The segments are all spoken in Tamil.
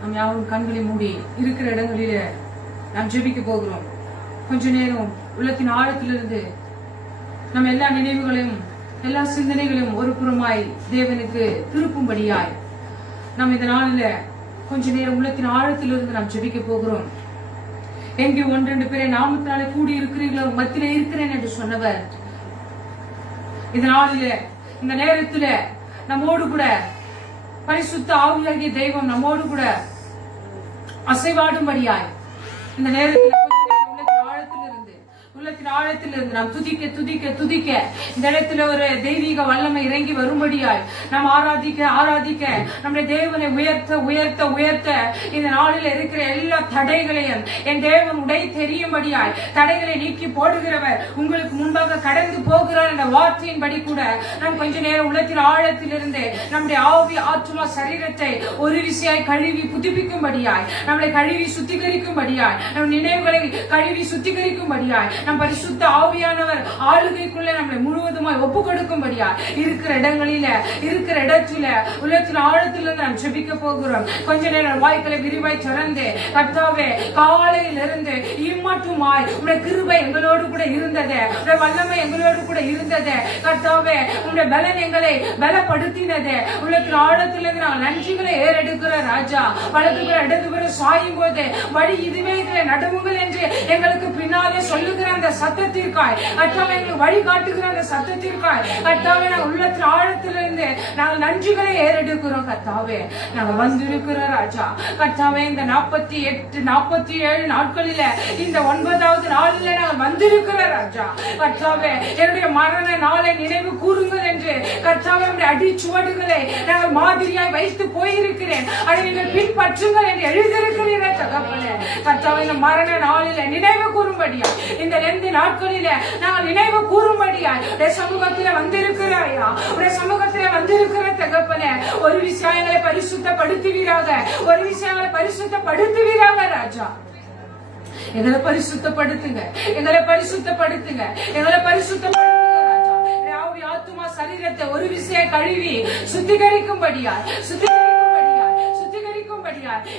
நாம் யாரும் கண்களை மூடி இருக்கிற இடங்களிலே நாம் ஜெபிக்க போகிறோம். கொஞ்ச நேரம் உள்ளத்தின் ஆழத்திலிருந்து நம்ம எல்லா நினைவுகளையும் எல்லா சிந்தனைகளையும் ஒரு புறமாய் தேவனுக்கு திருப்பும்படியாய் நாம் இந்த நாளில கொஞ்ச நேரம் உள்ளத்தின் ஆழத்திலிருந்து நாம் ஜெபிக்க போகிறோம். எங்கே 1-2 பேரை நாமத்தினாலே கூடி இருக்கிறீர்களோ மத்தியிலே இருக்கிறேன் என்று சொன்னவர் இந்த நாளில இந்த நேரத்துல நம்மோடு கூட பரிசுத்த ஆவியாகிய தெய்வம் நம்மோடு கூட அசைவாடும்படியாய் இந்த நேரத்தில் உள்ளத்தின் ஆழத்திலிருந்து நாம் துதிக்க துதிக்க துதிக்க இந்த இடத்துல ஒரு தெய்வீக வல்லமை இறங்கி வரும்படியாய் நாம் ஆராதிக்க நம்முடைய தேவனை உயர்த்த உயர்த்த உயர்த்த இந்த நாளில் இருக்கிற எல்லா தடைகளையும் என் தேவன் உடை தெரியும்படியாய் தடைகளை நீக்கி போடுகிறவர் உங்களுக்கு முன்பாக கடந்து போகிறார் என்ற வார்த்தையின்படி கூட நாம் கொஞ்ச நேரம் உள்ளத்தின் ஆழத்திலிருந்து நம்முடைய ஆவி ஆத்மா சரீரத்தை ஒரு விசையாய் கழுவி புதுப்பிக்கும்படியாய் நம்மளை கழுவி சுத்திகரிக்கும்படியாய் நம் நினைவுகளை கழுவி சுத்திகரிக்கும்படியாய் நம் பரிசுத்த ஆவியானவர் ஆளுகைக்குள்ளே நம்மளை முழுவதுமாய் ஒப்பு கொடுக்கும்படியா இருக்கிற இடங்களில இருக்கிற இடத்துல உள்ளத்தின் ஆழத்திலிருந்து நாம் ஜெபிக்க போகிறோம். கொஞ்ச நேரம் வாய்க்களை விரிவாய் திறந்து கர்த்தாவே காலையிலிருந்து இம்மட்டுமாய் உடைய கிருபை எங்களோடு கூட இருந்தது, உடைய வல்லமை எங்களோடு கூட இருந்தது கர்த்தாவே, உடைய பலன் எங்களை பலப்படுத்தினது. உள்ளத்தின் ஆழத்திலிருந்து நாங்கள் நன்றிகளை ஏறெடுக்கிற ராஜா, வலதுபுற இடதுபுற சாயும் போது வழி இதுவே இதில் நடுவுங்கள் என்று எங்களுக்கு பின்னாலே சொல்லுகிற அந்த சத்தத்திற்காய் கர்த்தாவே, எங்களுக்கு வழி காட்டுகிற அந்த சத்தத்திற்காய் கர்த்தாவே, நாங்கள் உள்ளத்தின் ஆழத்திலிருந்து நாங்கள் நன்றிகளை ஏறெடுக்கிறோம். கர்த்தாவே, நாங்கள் வந்திருக்கிற ராஜா கர்த்தாவே, இந்த 48-47 நாட்களில இந்த 9வது நாளில நாங்கள் வந்திருக்கிற ராஜா கர்த்தாவே, என்னுடைய மரண நாளை நினைவு கூறுங்கள் என்று கர்த்தாவே, அடிச்சுவடுகளை நாங்கள் மாதிரியாய் வைத்து போயிருக்கிறேன், அதை நீங்கள் பின்பற்றுங்கள் என்று எழுதியிருக்கிறீர்கள் தகப்பனே. கர்த்தாவே, இந்த மரண நாளில நினைவு கூறும்படியா இந்த 2 நாட்களில நாங்கள் நினைவு கூறும்படியா சமூகத்தில் வந்திருக்கிறாயா, உடைய சமூகத்தில் வந்திருக்கிற தகப்பனே, ஒரு விஷயங்களை பரிசுத்தப்படுத்துவீராக, ஒரு விஷயங்களை பரிசுத்தப்படுத்துவீராக ராஜா. எங்களை பரிசுத்தப்படுத்துங்க, எங்களை பரிசுத்தப்படுத்துங்க, எங்களை பரிசுத்தப்படுத்துங்க ராஜா. ஆத்துமா சரீரத்தை ஒரு விஷயம் கழுவி சுத்திகரிக்கும்படியா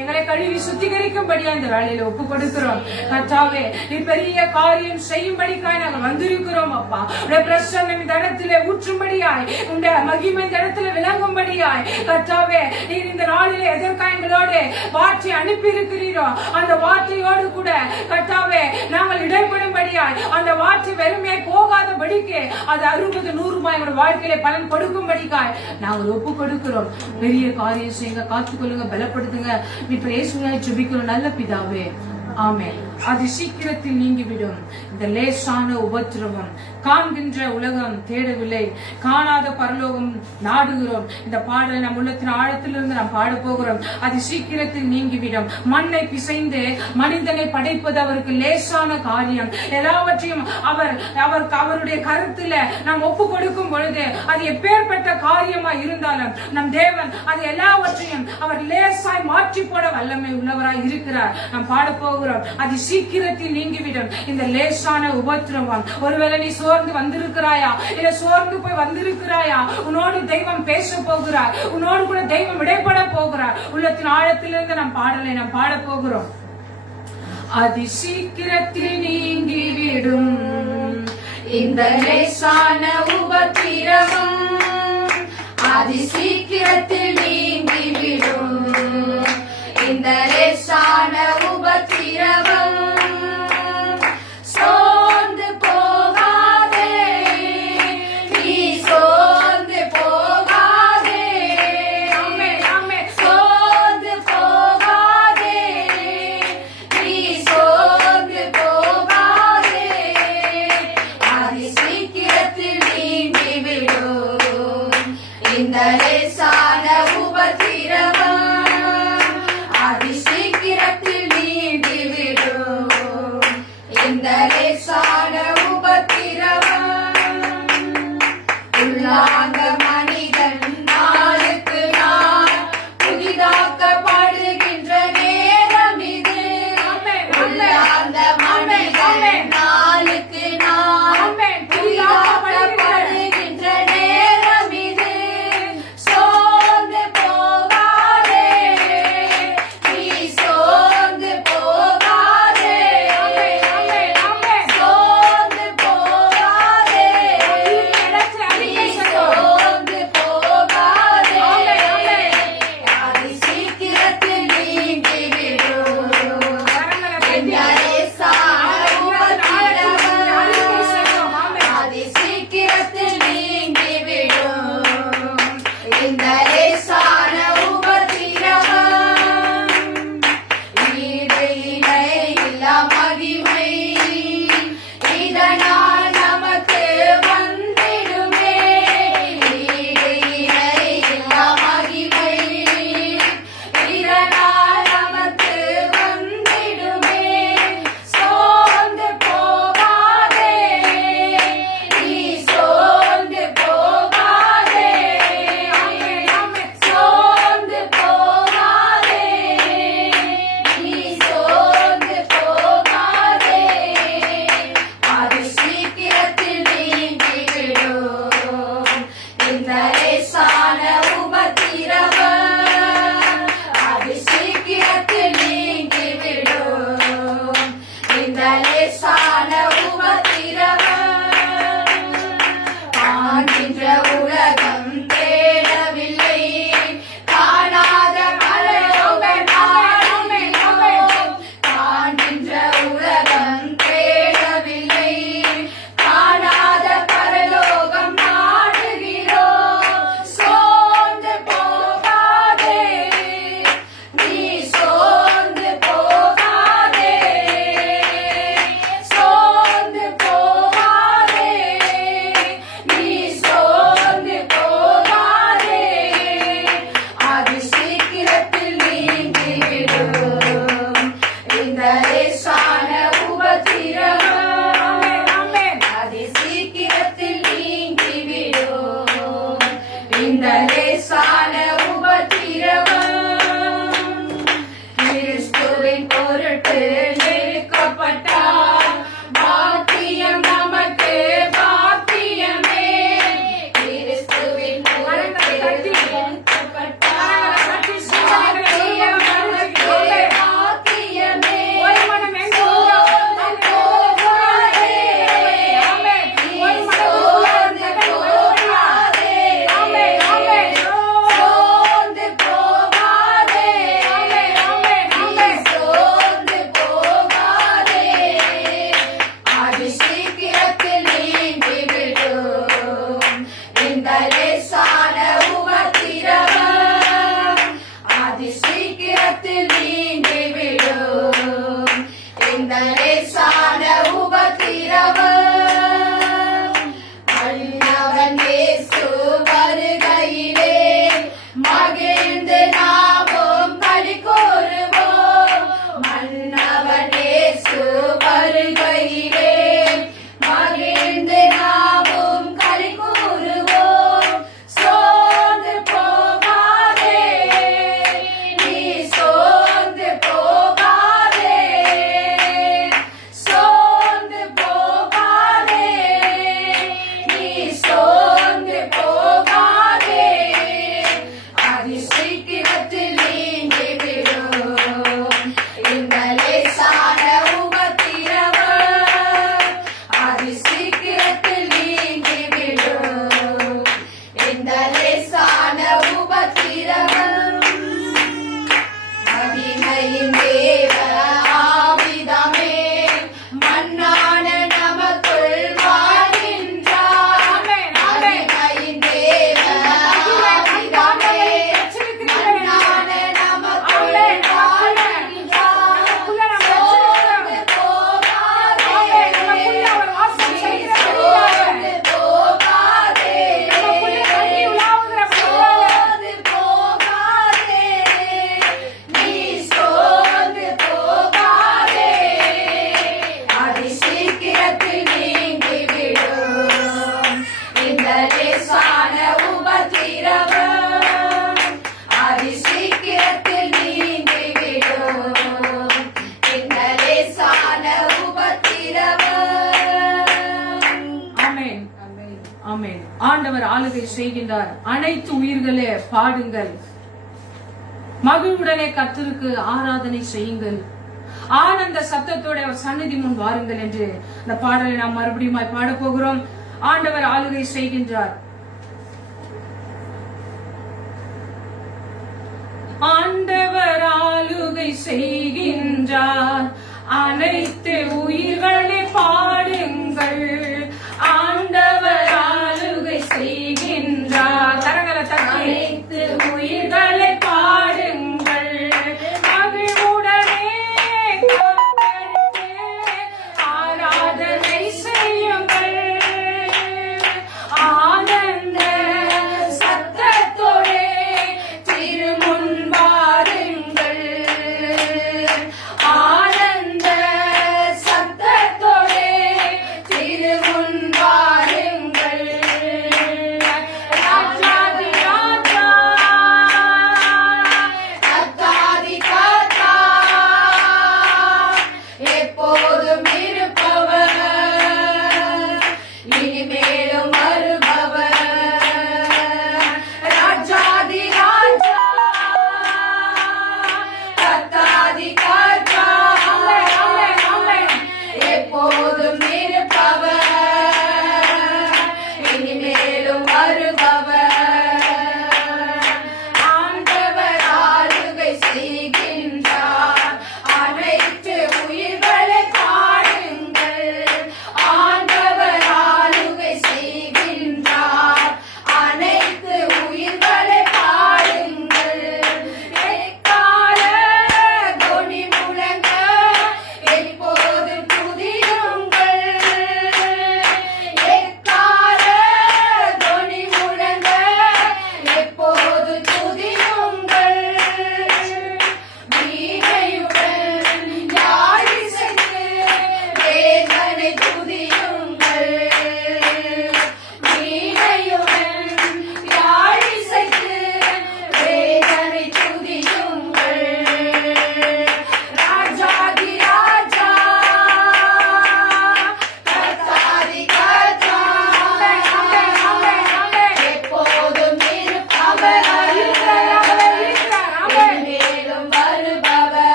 எங்களை கழுவி சுத்திகரிக்கும்படியா இந்த வேலையில ஒப்பு கொடுக்கிறோம். கர்த்தாவே, நீ பெரிய காரியம் செய்யும்படிக்காய் நாங்கள் வந்திருக்கிறோம் அப்பா. உடைய பிரசன்னம் இந்த இடத்துல ஊற்றும்படியாய், உடைய மகிமை இந்த இடத்துல விளங்கும்படியாய் கர்த்தாவே, நீ இந்த நாளிலே எதற்காக எங்களோடு வார்த்தை அனுப்பி இருக்கிறீரோ அந்த வார்த்தையோடு கூட கர்த்தாவே நாங்கள் இடைப்படும்படியாய், அந்த வார்த்தை வெறுமையாய் போகாதபடிக்கு அது 60-100 எங்களுடைய வாழ்க்கையில பலன் கொடுக்கும்படிக்காய் நாங்கள் ஒப்பு கொடுக்கிறோம். பெரிய காரியம் செய்யுங்க, காத்துக்கொள்ளுங்க, பலப்படுத்துங்க. இப்ப இயேசுவாய் ஜெபிக்கிறோம் நல்ல பிதாவே, ஆமென். அது சீக்கிரத்தில் நீங்கிவிடும். இந்த லேசான உபத்திரவம் காண்கின்ற உலகம் தேடவில்லை, காணாத பரலோகம் நாடுகிறோம். இந்த பாடலை நம் உள்ளத்தின் ஆழத்திலிருந்து நாம் பாட போகிறோம். அது சீக்கிரத்தில் நீங்கிவிடும். மண்ணை பிசைந்து மனிதனை படைப்பது அவருக்கு லேசான காரியம். எல்லாவற்றையும் அவருடைய கருத்துல நாம் ஒப்பு கொடுக்கும் பொழுது அது எப்பேற்பட்ட காரியமா இருந்தாலும் நம் தேவன் அது எல்லாவற்றையும் அவர் லேசாய் மாற்றி போட வல்லமை உள்ளவராய் இருக்கிறார். நாம் பாட போகிறோம். அது சீக்கிரத்தில் நீங்கிவிடும். இந்த லேசான உபத்திரவம், ஒருவேளை நீ சோர்ந்து வந்திருக்கிறாயா, இல்ல சோர்ந்து போய் வந்திருக்கிறாயா, உன்னோடு தெய்வம் பேச போகிறார், உன்னோடு கூட தெய்வம் இடைப்பட போகிறார். உள்ளத்தின் ஆழத்திலிருந்து நாம் பாடலை நாம் பாட போகிறோம். அதி சீக்கிரத்தில் நீங்கிவிடும் இந்த லேசான உபத்திரவம், அதி சீக்கிரத்தில் நீங்கிவிடும் இந்த லேசான உபத்திரவம். சோர்ந்து போகாதே, நீ சோர்ந்து போகாதே, சோர்ந்து போகாதே, நீ சோர்ந்து போகாதே. அதி சீக்கிரத்தில் நீங்கிவிடும் இந்த லேசான உபத்திரவம். சீக்கிரத்தில் நீங்கிவிடும் இந்த லேசான உபத்திரவம். மன்னவன் இயேசு வருகையிலே மகிழ்ந்து நாமும் களி கூறுவோம். மன்னவன் இயேசு வருகையிலே மகிழ்ந்து நாமும் களி கூறுவோம். சோர்ந்து போகாதே, நீ சோர்ந்து போகாதே, சோர்ந்து போகாதே, நீ சோர்ந்து போகாதே. அதி சீக்கிரத்தில் நீங்கிவிடும் இந்த லேசான உபத்திரவம். அதி சீக்கிரத்தில் நீங்கிவிடும் இந்த லேசான உபத்திரவம். மகிமையின் தேவ ஆவிதமே மன்னான நமக்குள் வாழ்கின்றார். மகிமையின் தேவ ஆவிதமே மன்னான நமக்குள் வாழ்கின்றார். சோர்ந்து போகாதே, சோர்ந்து போகாதே, சோர்ந்து போகாதே, நீ சோர்ந்து போகாதே. அதி சீக்கிரத்தில் நீங்கிவிடும் இந்த லேசான உபத்திரவம். அதி சீக்கிரத்தில் நீங்கிவிடும் இந்த லேசான உபத்திரவம். ஆமென். ஆமென். ஆண்டவர் ஆளுகை செய்கின்றார். அனைத்து உயிர்களே பாடுங்கள், மகிழ்வுடனே கர்த்தருக்கு ஆராதனை செய்யுங்கள், ஆனந்த சத்தத்தோட அவர் சந்நிதி முன் வாருங்கள் என்று இந்த பாடலை நாம் மறுபடியும் பாட போகிறோம். ஆண்டவர் ஆளுகை செய்கின்றார். ஆண்டவர் ஆளுகை செய்கின்றார். அனைத்து உயிர்களே பாடுங்கள், ஆண்டவர் ஆளுகை செய்கின்றார். கரங்களை தட்டி அனைத்து உயிர்களே பாடுங்கள், மகிழ்வுடனே கர்த்தருக்கு ஆராதனை செய்யுங்கள், ஆனந்த சத்தத்தோடே திருமுன் வாருங்கள், ஆனந்த சத்தத்தோடே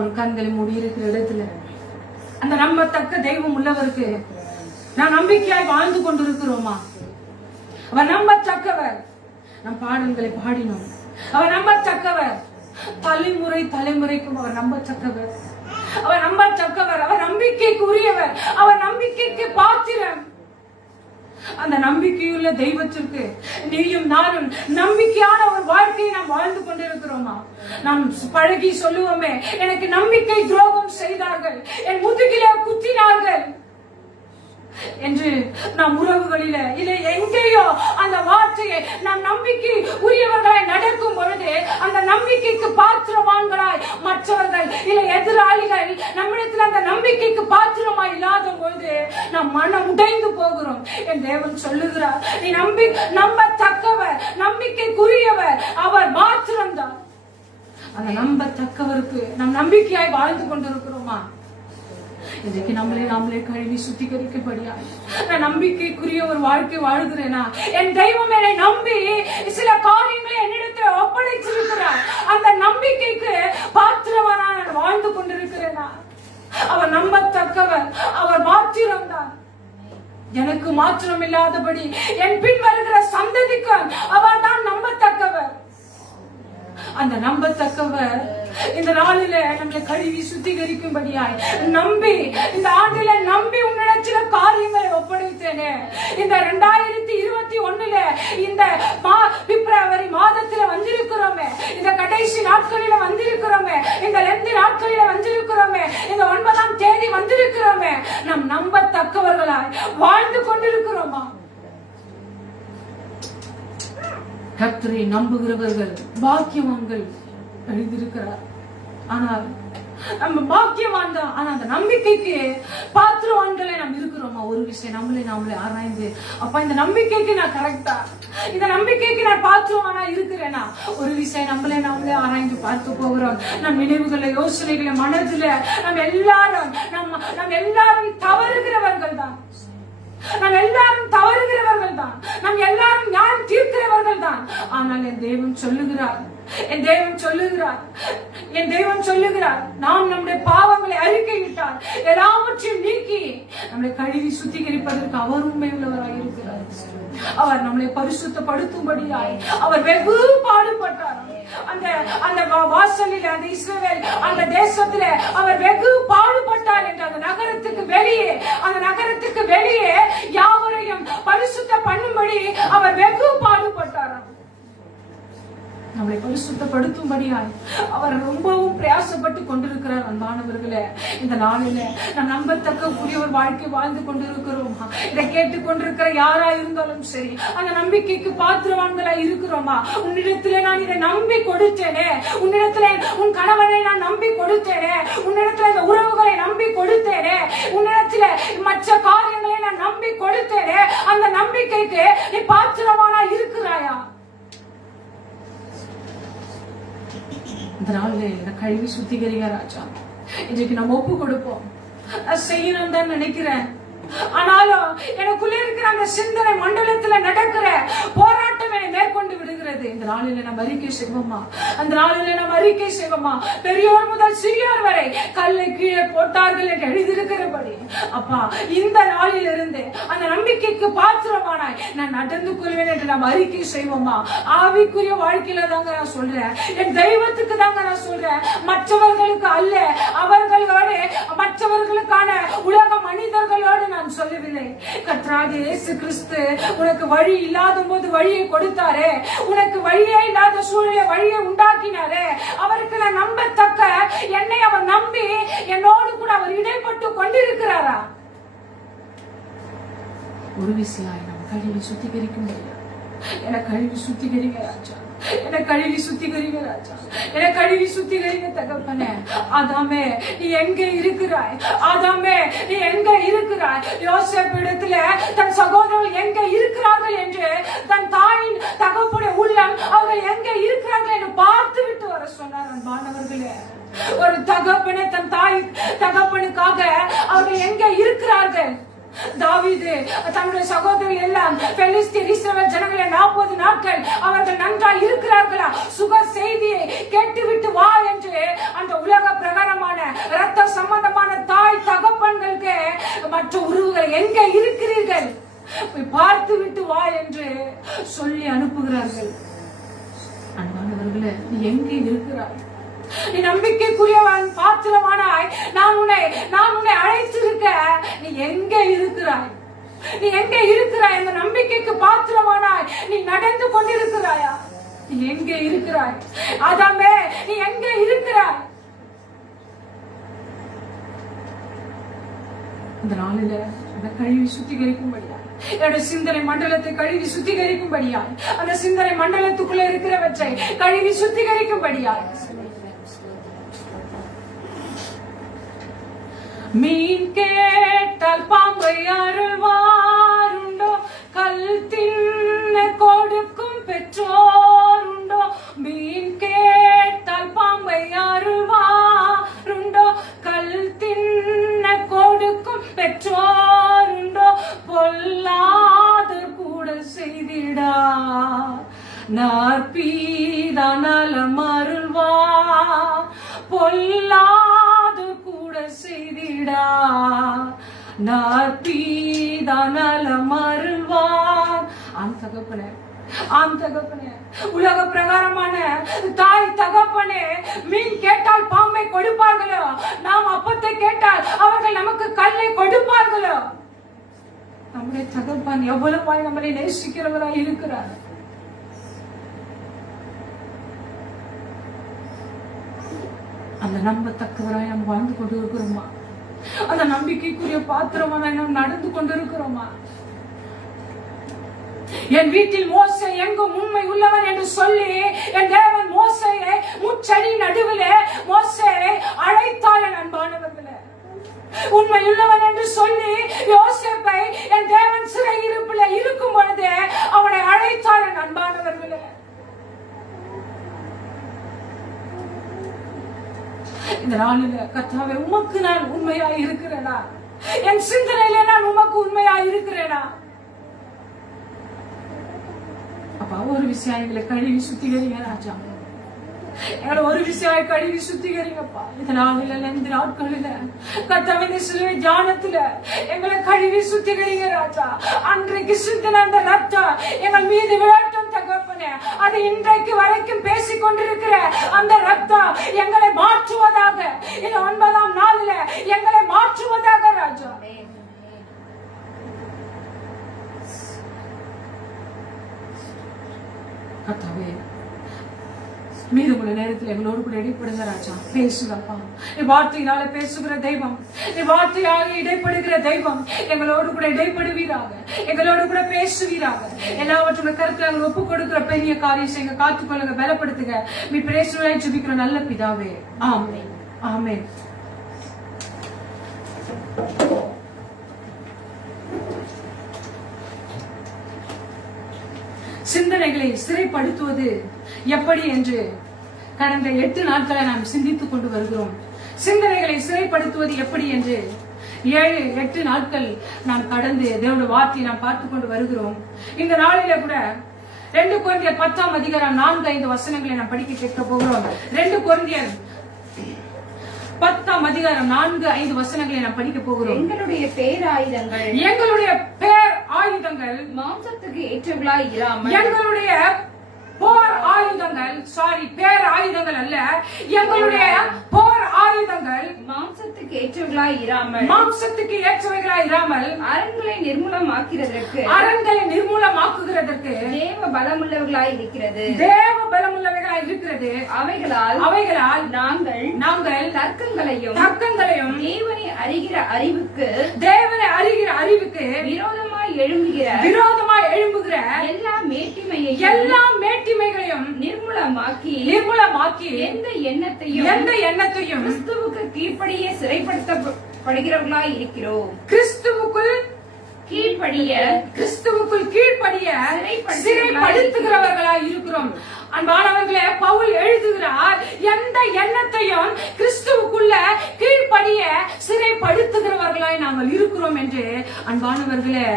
ஒரு கண்களை மூடி இருக்கிற இடத்துல அந்த நம்பத்தக்க தெய்வம் உள்ளவருக்கு நான் நம்பிக்கையாய் வாழ்ந்து கொண்டிருக்கிறோமா? அவர் நம்பத்தக்கவர். நம் பாடல்களை பாடினோம். அவர் நம்பத்தக்கவர். தலைமுறை தலைமுறைக்கும் அவர் நம்பத்தக்கவர். அவர் நம்பத்தக்கவர். அவர் நம்பிக்கைக்கு உரியவர். அவர் நம்பிக்கைக்கு பாத்திரம். அந்த நம்பிக்கையுள்ள தெய்வத்திற்கு நீயும் நானும் நம்பிக்கையான ஒரு வாழ்க்கையை நாம் வாழ்ந்து கொண்டிருக்கிறோமா? நாம் பழகி சொல்லுவோமே, எனக்கு நம்பிக்கை துரோகம் செய்தார்கள், என் முதுகிலே குத்தினார்கள் என்று நாம் உறவுகளில இல்லை எங்கேயோ அந்த வார்த்தையை நாம் நம்பிக்கை உரியவர்களாய் நடக்கும் பொழுது அந்த நம்பிக்கைக்கு பாத்திரவான்களாய் மற்றவர்கள் இல்லை எதிராளிகள் நம்மிடத்தில் அந்த நம்பிக்கைக்கு பாத்திரமாய் இல்லாத பொழுது நாம் மனம் உடைந்து போகிறோம். என் தேவன் சொல்லுகிறார், நீ நம்பத்தக்கவர், நம்பிக்கைக்குரியவர் அவர் மாத்திரம்தான். அந்த நம்பத்தக்கவருக்கு நாம் நம்பிக்கையாய் வாழ்ந்து கொண்டிருக்கிறோமா? இன்றைக்கு நாமளே கழுவி சுத்திகரிக்கப்படியா நான் நம்பிக்கைக்குரிய ஒரு வாழ்க்கை வாழ்கிறேனா? என் தெய்வம் என்னை நம்பி சில காரியங்களை என்னிடத்தில் ஒப்படைச்சிருக்கிறார். அந்த நம்பிக்கைக்கு பாத்திரமானா நான் வாழ்ந்து கொண்டிருக்கிறேனா? அவர் நம்பத்தக்கவர். அவர் மாத்திரம்தான். எனக்கு மாத்திரம் இல்லாதபடி என் பின் வருகிற சந்ததிக்கு அவர் தான் நம்பத்தக்கவர். அந்த நம்பத்தக்கவர் இந்த நாளில நம்மளை கழுவி சுத்திகரிக்கும்படியாய் நம்பி இந்த ஆண்டில நம்பி உன்னிடத்துல காரியங்களை ஒப்படைத்தேனே. இந்த 2021 இந்த பிப்ரவரி மாதத்துல வந்திருக்கிறோமே, இந்த கடைசி நாட்களில வந்திருக்கிறோமே, இந்த 2 நாட்களில வந்திருக்கிறோமே, இந்த 9ஆம் தேதி வந்திருக்கிறோமே, நாம் நம்பத்தக்கவர்களாய் வாழ்ந்து கொண்டிருக்கிறோமா? கர்த்தரை நம்புகிறவர்கள் பாக்கியவான்கள் எழுதியிருக்கிறார். ஆனால் நம்ம பாக்கியவான் தான். ஆனா அந்த நம்பிக்கைக்கு பாத்திரவான்களை நாம் இருக்கிறோமா? ஒரு விஷயம் நம்மளே ஆராய்ந்து, அப்ப இந்த நம்பிக்கைக்கு நான் கரெக்டா, இந்த நம்பிக்கைக்கு நான் பாத்திரவானா இருக்கிறேனா? ஒரு விஷயம் நம்மளே ஆராய்ந்து பார்த்து போகிறோம். நம் நினைவுகளை, யோசனைகளை, மனதுல நம்ம எல்லாரும் தவறுகிறவர்கள் தான். நாம் எல்லாரும் தவறுகிறவர்கள் தான். நாம் எல்லாரும் நியாயம் தீர்க்கிறவர்கள் தான். ஆனால் என் தேவன் சொல்லுகிறார் நாம் நம்முடைய பாவங்களை அறிக்கையிட்டால் எல்லாவற்றையும் நீக்கி நம்மளை கழுவி சுத்திகரிப்பதற்கு அவர் உண்மை உள்ளவராய் இருக்கிறார். அவர் நம்மளை பரிசுத்தப்படுத்தும்படியாய் அவர் வெகு பாடுபட்டார். அந்த வாசலில் அந்த இஸ்ரவேல் அந்த தேசத்துல அவர் வெகு பாடுபட்டார் என்று அந்த நகரத்துக்கு வெளியே யாவரையும் பரிசுத்த பண்ணும்படி அவர் வெகு பாடுபட்டார். நம்மளை பரிசுத்தப்படுத்தும்படியாய் அவர் ரொம்பவும் பிரயாசப்பட்டு கொண்டிருக்கிறார். அன்பானவர்களே, இந்த நாளில நாம் நம்பத்தக்க கூடிய ஒரு வாழ்க்கை வாழ்ந்து கொண்டிருக்கிறோமா? இதை கேட்டுக்கொண்டிருக்கிற யாரா இருந்தாலும் சரி, அந்த நம்பிக்கைக்கு பாத்திரவான்களா இருக்கிறோமா? உன்னிடத்திலே நான் இதை நம்பி கொடுத்தேனே, உன்னிடத்திலே உன் கணவனை நான் நம்பி கொடுத்தேனே, உன்னிடத்திலே இந்த உறவுகளை நம்பி கொடுத்தேனே, உன்னிடத்திலே மற்ற காரியங்களை நான் நம்பி கொடுத்தேனே, அந்த நம்பிக்கைக்கு நீ பாத்திரவானா இருக்கிறாயா? இந்த நாள்ல கழுவி சுத்திகரிங்க ராஜா. இன்றைக்கு நம்ம ஒப்பு கொடுப்போம். செய்யணும் தான் நினைக்கிறேன். ஆனாலும் எனக்குள்ள இருக்கிற அந்த சிந்தனை மண்டலத்துல நடக்கிற போராட்டம் என்னை மேற்கொண்டு விடுகிறது. இந்த நாளில நம்ம அறிக்கை செய்வோமா? அந்த நாளில நம்ம அறிக்கை செய்வோமா? பெரியோர் முதல் சிறியோர் வரை கல்லை கீழே போட்டார்கள் என்று எழுதியிருக்கிறபடி அப்பா, இந்த நாளிலிருந்து அந்த நம்பிக்கைக்கு பாத்திரமானாய் நான் நடந்து கொள்வேன் என்று நம்ம அறிக்கை செய்வோமா? ஆவிக்குரிய வாழ்க்கையில தாங்க நான் சொல்றேன், என் தெய்வத்துக்கு தாங்க நான் சொல்றேன், மற்றவர்களுக்கு அல்ல. அவர்களோடு மற்றவர்களுக்கான உலக மனிதர்களோடு நான் சொல்லவில்லை. கர்த்தராகிய இயேசு கிறிஸ்து உனக்கு வழி இல்லாத போது வழியை கொடுத்தாரே, உனக்கு வழியே இல்லாத சூழலை வழியை உண்டாக்கினாரே, அவருக்கு நான் நம்பத்தக்க என்னை அவர் நம்பி என்னோடு கூட அவர் இடைப்பட்டு கொண்டிருக்கிறாரா? ஒரு விஷயம் நம்ம கழுவி சுத்திகரிக்கும் என கழுவி சுத்திகரிங்க ராஜா, என கழுவி சுத்திகரிங்க ராஜா, என கழுவி சுத்திகரிங்க தகப்பனே. ஆதாமே நீ எங்க இருக்கிறாய்? ஆதாமே நீ எங்க இருக்கிறாய்? யோசேப்பு இடத்துல தன் சகோதரர்கள் எங்க இருக்கிறார்கள் என்று தன் தாயின் தகப்புடைய உள்ளம் அவர்கள் எங்க இருக்கிறார்கள் என்று பார்த்து விட்டு வர சொன்னார். அன்பானவர்களே, ஒரு தகப்பனே தன் தாய் தகப்பனுக்காக அவர்கள் எங்க இருக்கிறார்கள் தாவீது தன்னுடைய சகோதரி எல்லாம் பெலிஸ்தீர் இஸ்ரவேல் ஜனங்களே 40 நாட்கள் அவர்கள் நன்றாய் இருக்கிறார்களா, சுக செய்தியை கேட்டுவிட்டு வா என்று அந்த உலக பிரகாரமான இரத்த சம்பந்தமான தாய் தகப்பன்களுக்கு மற்ற உறவுகள் எங்க இருக்கிறீர்கள் பார்த்து விட்டு வா என்று சொல்லி அனுப்புகிறார்கள். அன்பானவர்களே, நீ எங்கே இருக்கிறாய்? நீ நம்பிக்கைக்குரியவன் பாத்திரமானாய். நான் உன்னை அழைத்திருக்க. நீ எங்கே இருக்கிறாய்? நீ எங்கே இருக்கிறாய்? அந்த நம்பிக்கைக்கு பாத்திரமானாய் நீ நடந்து கொண்டிருக்கிறாயா? நீ எங்கே இருக்கிறாய்? ஆதாமே, நீ எங்கே இருக்கிறாய்? இந்த நாளில அந்த கழுவி சுத்திகரிக்கும்படியா, என்னுடைய சிந்தனை மண்டலத்தை கழுவி சுத்திகரிக்கும்படியா, அந்த சிந்தனை மண்டலத்துக்குள்ள இருக்கிறவற்றை கழுவி சுத்திகரிக்கும்படியா, மீன் கேட்டால் பாம்பை அருள்வாருண்டோ, கல் தின்ன கொடுக்கும் பெற்றோருண்டோ. மீன் கேட்டால் பாம்பை அருள்வாருண்டோ, கல் தின்ன கொடுக்கும் பெற்றோருண்டோ. பொல்லாத கூட செய்திடா நாற்பீதானாலம் அருள்வா, பொல்லாத கூட செய்திடா நாற்பீதானாலம் அருள்வார். ஆம் தகப்பனே, ஆம் தகப்பனே, உலக பிரகாரமான தாய் தகப்பனே, மீன் கேட்டால் பாம்பை கொடுப்பார்களோ, நாம் அப்பத்தை கேட்டால் அவர்கள் நமக்கு கல்லை கொடுப்பார்களோ? நம்முடைய தகப்பன் எவ்வளவாய் நம்மளை நேசிக்கிறவராய் இருக்கிறார். அந்த நம்பத்தக்கவராய் நாம் வாழ்ந்து கொண்டு இருக்கிறோமா? அந்த நம்பிக்கைக்குரிய பாத்திரமாய் நாம் நடந்து கொண்டிருக்கிறோமா? என் வீட்டில் மோசே எங்கும் உண்மை உள்ளவன் என்று சொல்லி என் தேவன் மோசேயை முச்செடி நடுவிலே மோசேயை அழைத்தார். என் அன்பானவர்களே, உண்மை உள்ளவன் என்று சொல்லி யோசேப்பை என் தேவன் சிறையிருப்பில் இருக்கும் பொழுது அவனை அழைத்தார். என் அன்பானவர்களே, இந்த நாளில கர்த்தாவே, உமக்கு நான் உண்மையாய் இருக்கிறேனா? என் சிந்தனையிலே நான் உமக்கு உண்மையாய் இருக்கிறேனா? அப்பா, ஒரு விஷயம் எங்களை கழுவி சுத்திகரிங்க ராஜா. எங்களை ஒரு விஷயம் கழுவி சுத்திகரிங்கப்பா. இந்த நாட்களில கர்த்தாவே, சிலுவை தியானத்துல எங்களை கழுவி சுத்திகரிங்க ராஜா. அன்றைக்கு சிந்தின அந்த ரத்தம் எங்கள் மீது விழட்டும் தகப்பனே. அது இன்றைக்கு வரைக்கும் பேசிக் கொண்டிருக்கிற அந்த ரத்தம் எங்களை மாற்றுவதாக, இந்த 9ஆம் நாளில எங்களை மாற்றுவதாக ராஜா. கர்த்தாவே, மீதமுள்ள நேரத்தில் எங்களோடு கூட இடைப்படுங்க ராஜா. பேசுங்கப்பா. நீ வார்த்தையினால பேசுகிற தெய்வம், நீ வார்த்தையாக இடைப்படுகிற தெய்வம். எங்களோடு கூட இடைப்படுவீராக, எங்களோடு கூட பேசுவீராக. எல்லாவற்றும் கருத்துல எங்களை ஒப்புக் கொடுக்கிற பெரிய காரியம் எங்க காத்துக்கொள்ளுங்க, பலப்படுத்துங்க. நீ பிரேசுவாய் ஜெபிக்கிற நல்ல பிதாவே, ஆமென், ஆமென். சிந்தனைகளை சிறைப்படுத்துவது எப்படி என்று கடந்த 8 நாட்களை நாம் சிந்தித்துக் கொண்டு வருகிறோம். சிந்தனைகளை சிறைப்படுத்துவது எப்படி என்று 7-8 நாட்கள் நாம் கடந்து தேவனுடைய வார்த்தையை நாம் பார்த்துக் கொண்டு வருகிறோம். இந்த நாளில கூட 2 கொரிந்தியர் 10ஆம் அதிகாரம் 4-5 வசனங்களை நாம் படிக்க கேட்க போகிறோம். 2 கொரிந்தியர் 10ஆம் அதிகாரம் 4-5 வசனங்களை நாம் படிக்க போகிறோம். எங்களுடைய பேராயுதங்கள் மாம்சத்துக்கு ஏற்றவர்களாய் இராமல், எங்களுடைய போர் ஆயுதங்கள், பேர் ஆயுதங்கள் அல்ல, எங்களுடைய போர் ஆயுதங்கள் மாம்சத்துக்கு ஏற்றவர்களாய் இராமல் அரண்களை நிர்மூலமாக்குகிறதற்கு தேவ பலமுள்ளவர்களாய் இருக்கிறது. அவைகளால் நாங்கள் தர்க்கங்களையும் தேவனை அறிகிற அறிவுக்கு விரோதமாய் எழும்புகிற எல்லா மேட்டிமைகளையும் நிர்மூலமாக்கி எந்த எண்ணத்தையும் கிறிஸ்துவுக்கு கீழ்ப்படிய சிறைப்படுத்தப்படுகிறவர்களாய் இருக்கிறோம். கிறிஸ்துவுக்குள் கீழ்ப்படிய சிறைப்படுத்துகிறவர்களாய் இருக்கிறோம். அன்பானவர்களே, பவுல் எழுதுகிறார், எந்த எண்ணத்தையும் கிறிஸ்துவுக்குள்ள கீழ்ப்படிய சிறைப்படுத்துகிறவர்களாய் நாங்கள் இருக்கிறோம் என்று. அன்பானவர்களே,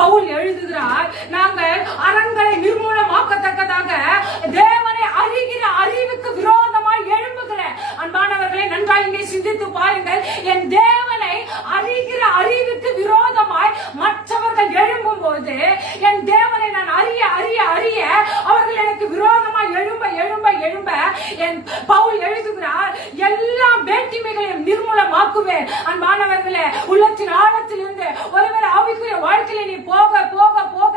பவுல் எழுதுகிறார், நாங்கள் அரண்களை நிர்மூலமாக்கத்தக்கதாக தேவனை அறிகிற அறிவுக்கு விரோதமாய் எழும்புகிற. அன்பானவர்களே, நன்றாய் இங்கே சிந்தித்து பாருங்கள். என் தேவனை அறிகிற அறிவுக்கு விரோதமாய் மற்றவர்கள் எழும்பும் போது, என் தேவனை நான் அறிய அறிய அறிய அவர்கள் எனக்கு விரோதமாய் எழும்ப எழும்ப எழும்ப என் பவுல் எழுதுகிறார், எல்லா வேற்றுமைகளையும் நிர்மூலமாக்குவேன். அன்பானவர்களே, உள்ளத்தின் ஆழத்திலிருந்து ஒருவேளை ஆவிக்குரிய வாழ்க்கையில நீ போக போக போக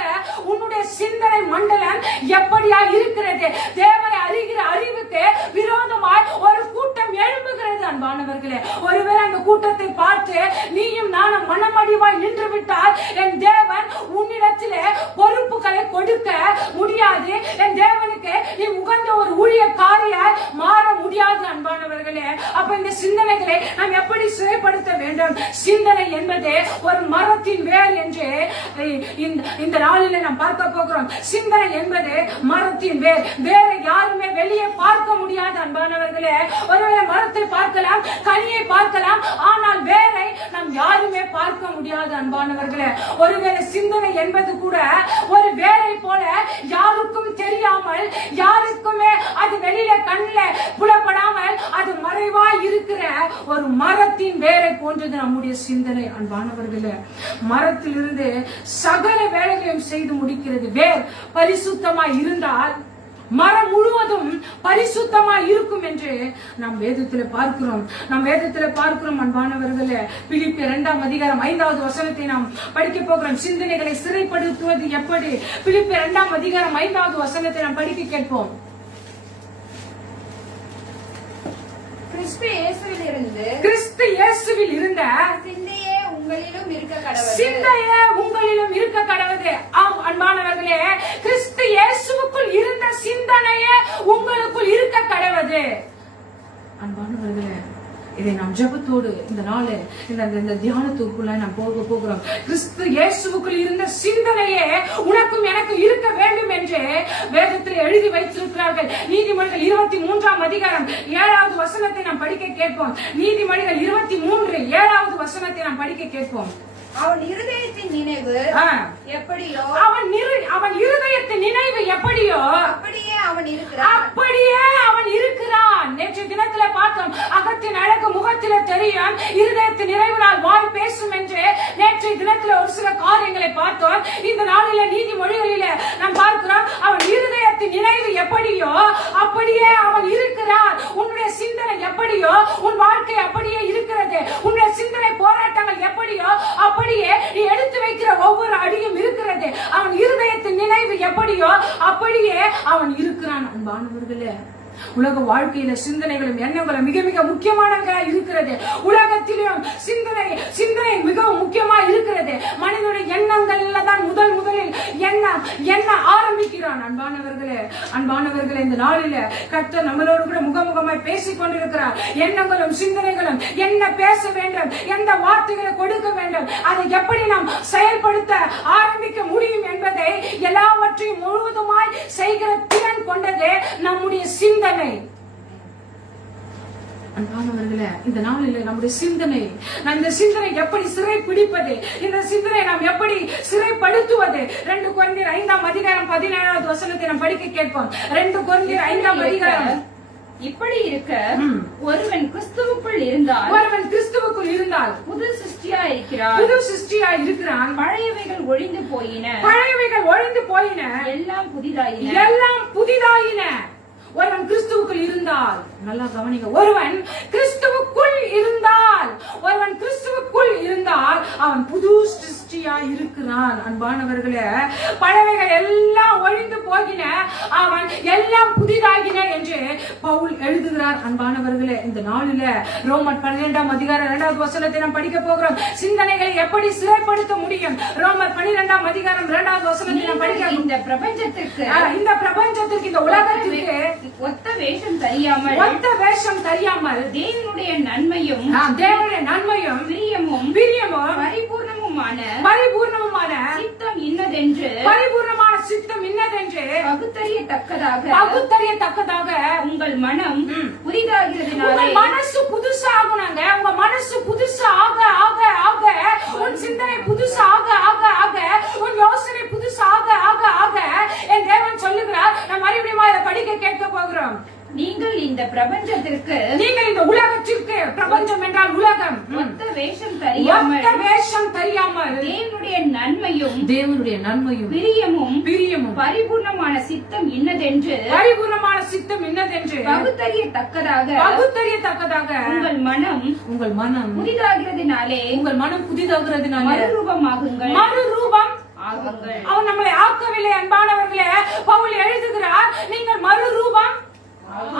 உன்னுடைய சிந்தனை மண்டலம் எப்படியா இருக்கிறது? தேவனை அறிகிற அறிவுக்கு விரோதமாய் ஒரு கூட்டம் எழும்புகிறது. அன்பானவர்களே, ஒருவேளை அந்த கூட்டத்தை பார்த்து நீயும் நானும் மனமடிவாய் நின்று விட்டால் என் தேவன் உன்னிடத்திலே பொறுப்புகளை கொடுக்க முடியாது. என் தேவனுக்கு நீ உகந்த ஒரு ஊழியக்காரியாய் மாற முடியாது. அன்பானவர்களே, அப்ப இந்த சிந்தனைகளை நாம் எப்படி சிறைப்படுத்த வேண்டும்? சிந்தனை என்பது ஒரு மரத்தின் வேர் என்று இந்த நாளில் நாம் பார்க்க போகிறோம். சிந்தனை என்பது மரத்தின் வேர். வேரை யாருமே வெளியே பார்க்க முடியாது. அன்பானவர்களே, ஒருவேளை மரத்தை பார்க்கலாம், கனியை பார்க்கலாம், ஆனால் வேரை நாம் யாருமே பார்க்க முடியாது. அன்பானவர்களே, ஒருவேளை சிந்தனை என்பது கூட ஒரு வேரை போல யாருக்கும் தெரியாமல், யாருக்குமே அது வெளியில கண்ணில் புலப்படாமல் அது மறைவாய் இருக்கிற ஒரு மரத்தின் வேரை போன்றது நம்முடைய சிந்தனை. அன்பானவர்களே, மரத்திலிருந்து சகல வேலைகளையும் செய்து முடிக்கிறது. வேர் பரிசுத்தமாய் இருந்தால் மரம் முழுவதும் பரிசுத்தமாய் இருக்கும் என்று நாம் வேதத்தில் பார்க்கிறோம். அன்பானவர்களே, பிலிப்பியர் 2ஆம் அதிகாரம் 5வது வசனத்தை நாம் படிக்க போகிறோம். சிந்தனைகளை சிறைப்படுத்துவது எப்படி? பிலிப்பியர் 2ஆம் அதிகாரம் 5வது வசனத்தை நாம் படிக்க கேட்போம். கிறிஸ்து இயேசுவில் இருந்த சிந்தையே உங்களிலும் இருக்க கடவுது. ஆம் அன்பானவர்களே, கிறிஸ்து இயேசுவுக்குள் இருந்த சிந்தனையே உங்களுக்குள் இருக்க கடவுது. அன்பானவர்களே, இதை நாம் ஜெபத்தோடு இந்த நாளை இந்த தியானத்துக்குள்ள நாம் போகிறோம். கிறிஸ்து இயேசுவுக்குள் இருந்த சிந்தனையே உனக்கும் எனக்கு இருக்க வேண்டும் என்று வேதத்தில் எழுதி வைத்திருக்கிறார்கள். நீதிமொழிகள் 23ஆம் அதிகாரம் 7வது வசனத்தை நாம் படிக்க கேட்போம். நீதிமொழிகள் 23 7வது வசனத்தை நாம் படிக்க கேட்போம். அவன் இருதயத்தின் நினைவு எப்படியோ அவன் இருதயத்தின் நினைவு எப்படியோ அப்படியே அவன் இருக்கிறான். நேற்று தினத்தில பார்த்தோம், அகத்தின் அழகு முகத்தில தெரியும், இருதயத்தின் நிறைவினால் வாய் பேசும் என்று நேற்று தினத்தில ஒரு சில காரியங்களை பார்த்தோம். இந்த நாளில நீதிமொழிகளில நாம் பார்க்கிறோம், அவன் இருதயத்தின் நினைவு எப்படியோ அப்படியே அவன் இருக்கிறான். உன்னுடைய சிந்தனை எப்படியோ உன் வாழ்க்கை அப்படியே இருக்கிறது. உன்னுடைய சிந்தனை போராட்டங்கள் எப்படியோ அப்படியே நீ எடுத்து வைக்கிற ஒவ்வொரு அடியும் இருக்கிறது. அவன் இருதயத்தின் நினைவு எப்படியோ அப்படியே அவன் இருக்கிறான். அன்பானவர்களே, உலக வாழ்க்கையில சிந்தனைகளும் எண்ணங்களும் மிக மிக முக்கியமானவர்களாக இருக்கிறது. உலகத்திலும் சிந்தனை மிகவும் முக்கியமா இருக்கிறது. மனிதனுடைய எண்ணங்கள்ல தான் முதலில் எண்ண ஆரம்பிக்கிறான். அன்பானவர்களே, இந்த நாளில கர்த்தர் நம்மளோடு கூட முகமுகமாய் பேசிக் கொண்டிருக்கிறார். எண்ணங்களும் சிந்தனைகளும் என்ன பேச வேண்டும், எந்த வார்த்தைகளை கொடுக்க வேண்டும், அதை எப்படி நாம் செயல்படுத்த ஆரம்பிக்க முடியும் என்பதை எல்லாவற்றையும் முழுவதுமாய் செய்கிற திறன் கொண்டதே நம்முடைய சிந்தனை. அன்பானவர்களே, இந்த நாளில் நம்முடைய சிந்தனை, இந்த சிந்தனை எப்படி சிறை பிடிப்பது, இந்த சிந்தனை நாம் எப்படி சிறைப்படுத்துவது? 2 கொரிந்தியர் 5ஆம் அதிகாரம் 17வது வசனத்தை நாம் படிக்க கேட்போம். 2 கொரிந்தியர் 5ஆம் அதிகாரம். இப்படி இருக்க ஒருவன் கிறிஸ்துவுக்குள் இருந்தால் புது சிருஷ்டியா இருக்கிறான். பழையவைகள் ஒழிந்து போயின, எல்லாம் புதிதாயின. ஒருவன் கிறிஸ்துவுக்குள் இருந்தால், நல்லா கவனிங்க, ஒருவன் கிறிஸ்துவுக்குள் இருந்தால் அவன் புது சிருஷ்டியா இருக்கிறான். அன்பானவர்களே, பழையவைகள் எல்லாம் ஒழிந்து போகின, அவன் எல்லாம் புதிதாகின என்று பவுல் எழுதுகிறார். அன்பானவர்களே, இந்த நாளில ரோமர் 12ஆம் அதிகாரம் 2வது வசனத்தை நாம் படிக்க போகிறோம். சிந்தனைகளை எப்படி சிறைப்படுத்த முடியும்? ரோமர் 12ஆம் அதிகாரம் 2வது வசனத்தை நாம் படிக்க. இந்த பிரபஞ்சத்திற்கு இந்த உலகத்திற்கு ஒத்த வேஷம் தெரியாமல் தேவனுடைய நன்மையும் பரிபூர்ணமுமான சித்தம் இன்னதென்று பகுத்தறியத்தக்கதாக உங்கள் மனம் புதிதாகிறதுனாலே உங்கள் மனசு புதுசாகணுங்க. உங்க மனசு புதுசா ஆக ஆக ஆக, உன் சிந்தனை புதுசா ஆக ஆக ஆக, உன் யோசனை புதுசா ஆக ஆக ஆக, என் தேவன் சொல்லுகிறார். நான் மறுபடியும் இதை படிக்க கேட்க போகிறோம். நீங்கள் இந்த பிரபஞ்சத்திற்கு, நீங்கள் இந்த உலகத்திற்கு, பிரபஞ்சம் என்றால் உலகம், ஒத்த வேஷம் தெரியாமல் தேவனுடைய நன்மையும் பிரியமும் பரிபூர்ணமான சித்தம் இன்னதென்று பகுத்தறியத்தக்கதாக உங்கள் மனம் புதிதாகிறதுனாலே மறுரூபமாகுங்கள். அவன் நம்மளை ஆக்கவில்லை அன்பானவர்களே. பவுல் எழுதுகிறார், நீங்கள் மறுரூபம்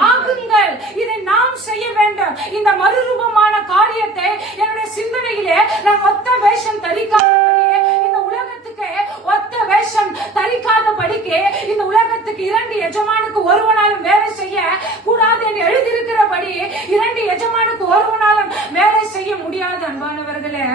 ஆகுங்கள். இதை நாம் செய்ய வேண்டும். இந்த மறுரூபமான காரியத்தை என்னுடைய சிந்தனையிலே நான் ஒத்த வேஷம் தரிக்காதபடியே, இந்த உலகத்துக்கு ஒத்த வேஷம் தரிக்காதபடிக்கு, இந்த உலகத்துக்கு 2 எஜமானுக்கு ஒருவனாலும் வேலை செய்ய கூடாது என்று எழுதியிருக்கிறபடி 2 எஜமானுக்கு ஒருவனாலும் வேலை செய்ய முடியாது அன்பானவர்களே.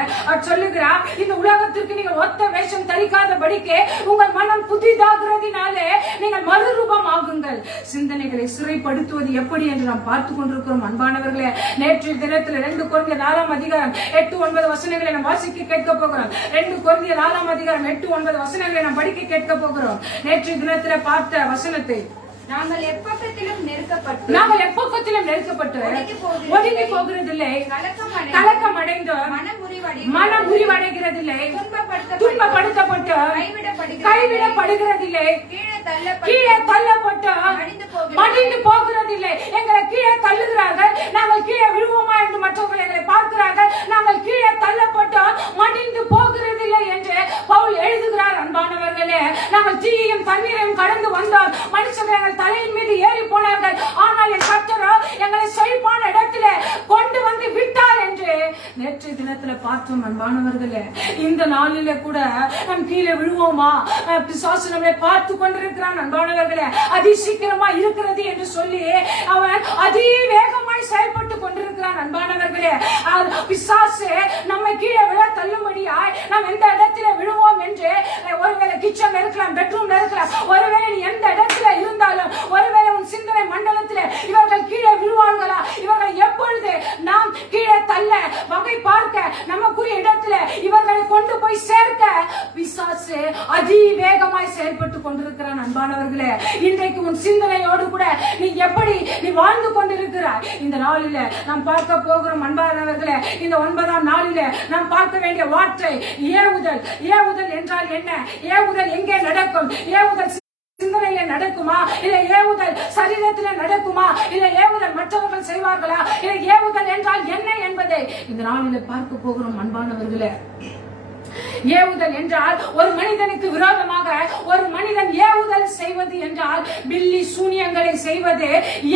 சொல்லுகிறார், இந்த உலகத்திற்கு நீங்கள் ஒத்த வேஷம் தரிக்காதபடிக்கு உங்கள் மனம் புதிதாகிறதினாலே நீங்கள் மறுரூபம் ஆகுங்கள். சிந்தனைகளை சிறைப்படுத்துவது எப்படி என்று நாம் பார்த்து கொண்டிருக்கிறோம் அன்பானவர்களே. நேற்று தினத்தில் 2 கொரிந்தியர் 4ஆம் அதிகாரம் 8-9 வசனங்களை நாம் வாசிக்க கேட்க போகிறோம். 2 கொரிந்தியர் 4ஆம் அதிகாரம் 8-9 வசனங்களை நாம் படிக்க கேட்க போகிறோம். நேற்று தினத்தில் பார்த்த வசனத்தை, நாங்கள் எப்பக்கத்திலும் நெருக்கப்பட்டு ஒடுங்கி போகிறதில்லை, கலக்கம் அடைந்து மனம் முறிவடைகிறதில்லை, துன்பப்படுத்தப்பட்டு கைவிடப்படுகிறதில்லை, கீழே தள்ளப்பட்டு மடிந்து போகிறதில்லை. எங்களை கீழே தள்ளுகிறார்கள், நாங்கள் கீழே விழுவோமா என்று மற்றவர்கள் எங்களை பார்க்கிறார்கள். நாங்கள் கீழே தள்ளப்பட்டு மடிந்து போகிறதில்லை என்று பவுல் எழுதுகிறார் அன்பானவர்களே. நாங்கள் தீயையும் தண்ணீரையும் கடந்து வந்தோம். மனுஷர்கள் எங்கள் தலையின் மீது ஏறி போனார்கள், ஆனால் என் கர்த்தரோ எங்களை செழிப்பான இடத்திலே கொண்டு வந்து விட்டார் என்று நேற்று தினத்தில் பார்த்தோம் அன்பானவர்களே. இந்த நாளிலே கூட நாம் கீழே விழுவோமா? பிசாசு நம்மை பார்த்து கொண்டிருக்கிறான் அன்பானவர்களே. அதி சீக்கிரமா இருக்கிறது என்று சொல்லி அவன் அதி வேகமாய் செயல்பட்டு கொண்டிருக்கிறான் அன்பானவர்களே. பிசாசு நம்மை கீழே விழ தள்ளும்படியாய் நாம் எந்த இடத்துல விழுவோம் என்று, ஒருவேளை கிச்சன்ல இருக்கலாம், பெட்ரூம்ல இருக்கலாம், ஒருவேளை நீ எந்த இடத்துல இருந்தாலும், ஒருவேளை உன் சிந்தனை மண்டலத்தில் இவர்கள் கீழே விழுவார்களா, இவர்கள் எப்பொழுது நாம் கீழே தள்ள வகை பார்க்க நமக்குரிய இடத்துல இவர்களை கொண்டு போய் சேர்க்க பிசாசு அதி வேகமாய் செயல்பட்டு கொண்டிருக்கிறான் அன்பானவர்களே. இன்றைக்கு உன் சிந்தனையோடு கூட நீ எப்படி நீ வாழ்ந்து கொண்டிருக்கிறாய்? இந்த நாளில நாம் பார்க்க போகிறோம் அன்பானவர்களே. இந்த 9ஆம் நாளில நாம் பார்க்க வேண்டிய வார்த்தை ஏவுதல். ஏவுதல் என்றால் என்ன? ஏவுதல் எங்கே நடக்கும்? ஏவுதல் சிந்தனையில நடக்குமா, இல்ல ஏவுதல் சரீரத்தில நடக்குமா, இல்ல ஏவுதல் மற்றவர்கள் செய்வார்களா, இல்ல ஏவுதல் என்றால் என்ன என்பதை இந்த நாளில பார்க்க போகிறோம் அன்பானவர்களே. ஏவுதல் என்றால் ஒரு மனிதனுக்கு விரோதமாக ஒரு மனிதன் ஏவுதல் செய்வது என்றால் பில்லி சூனியங்களை செய்வது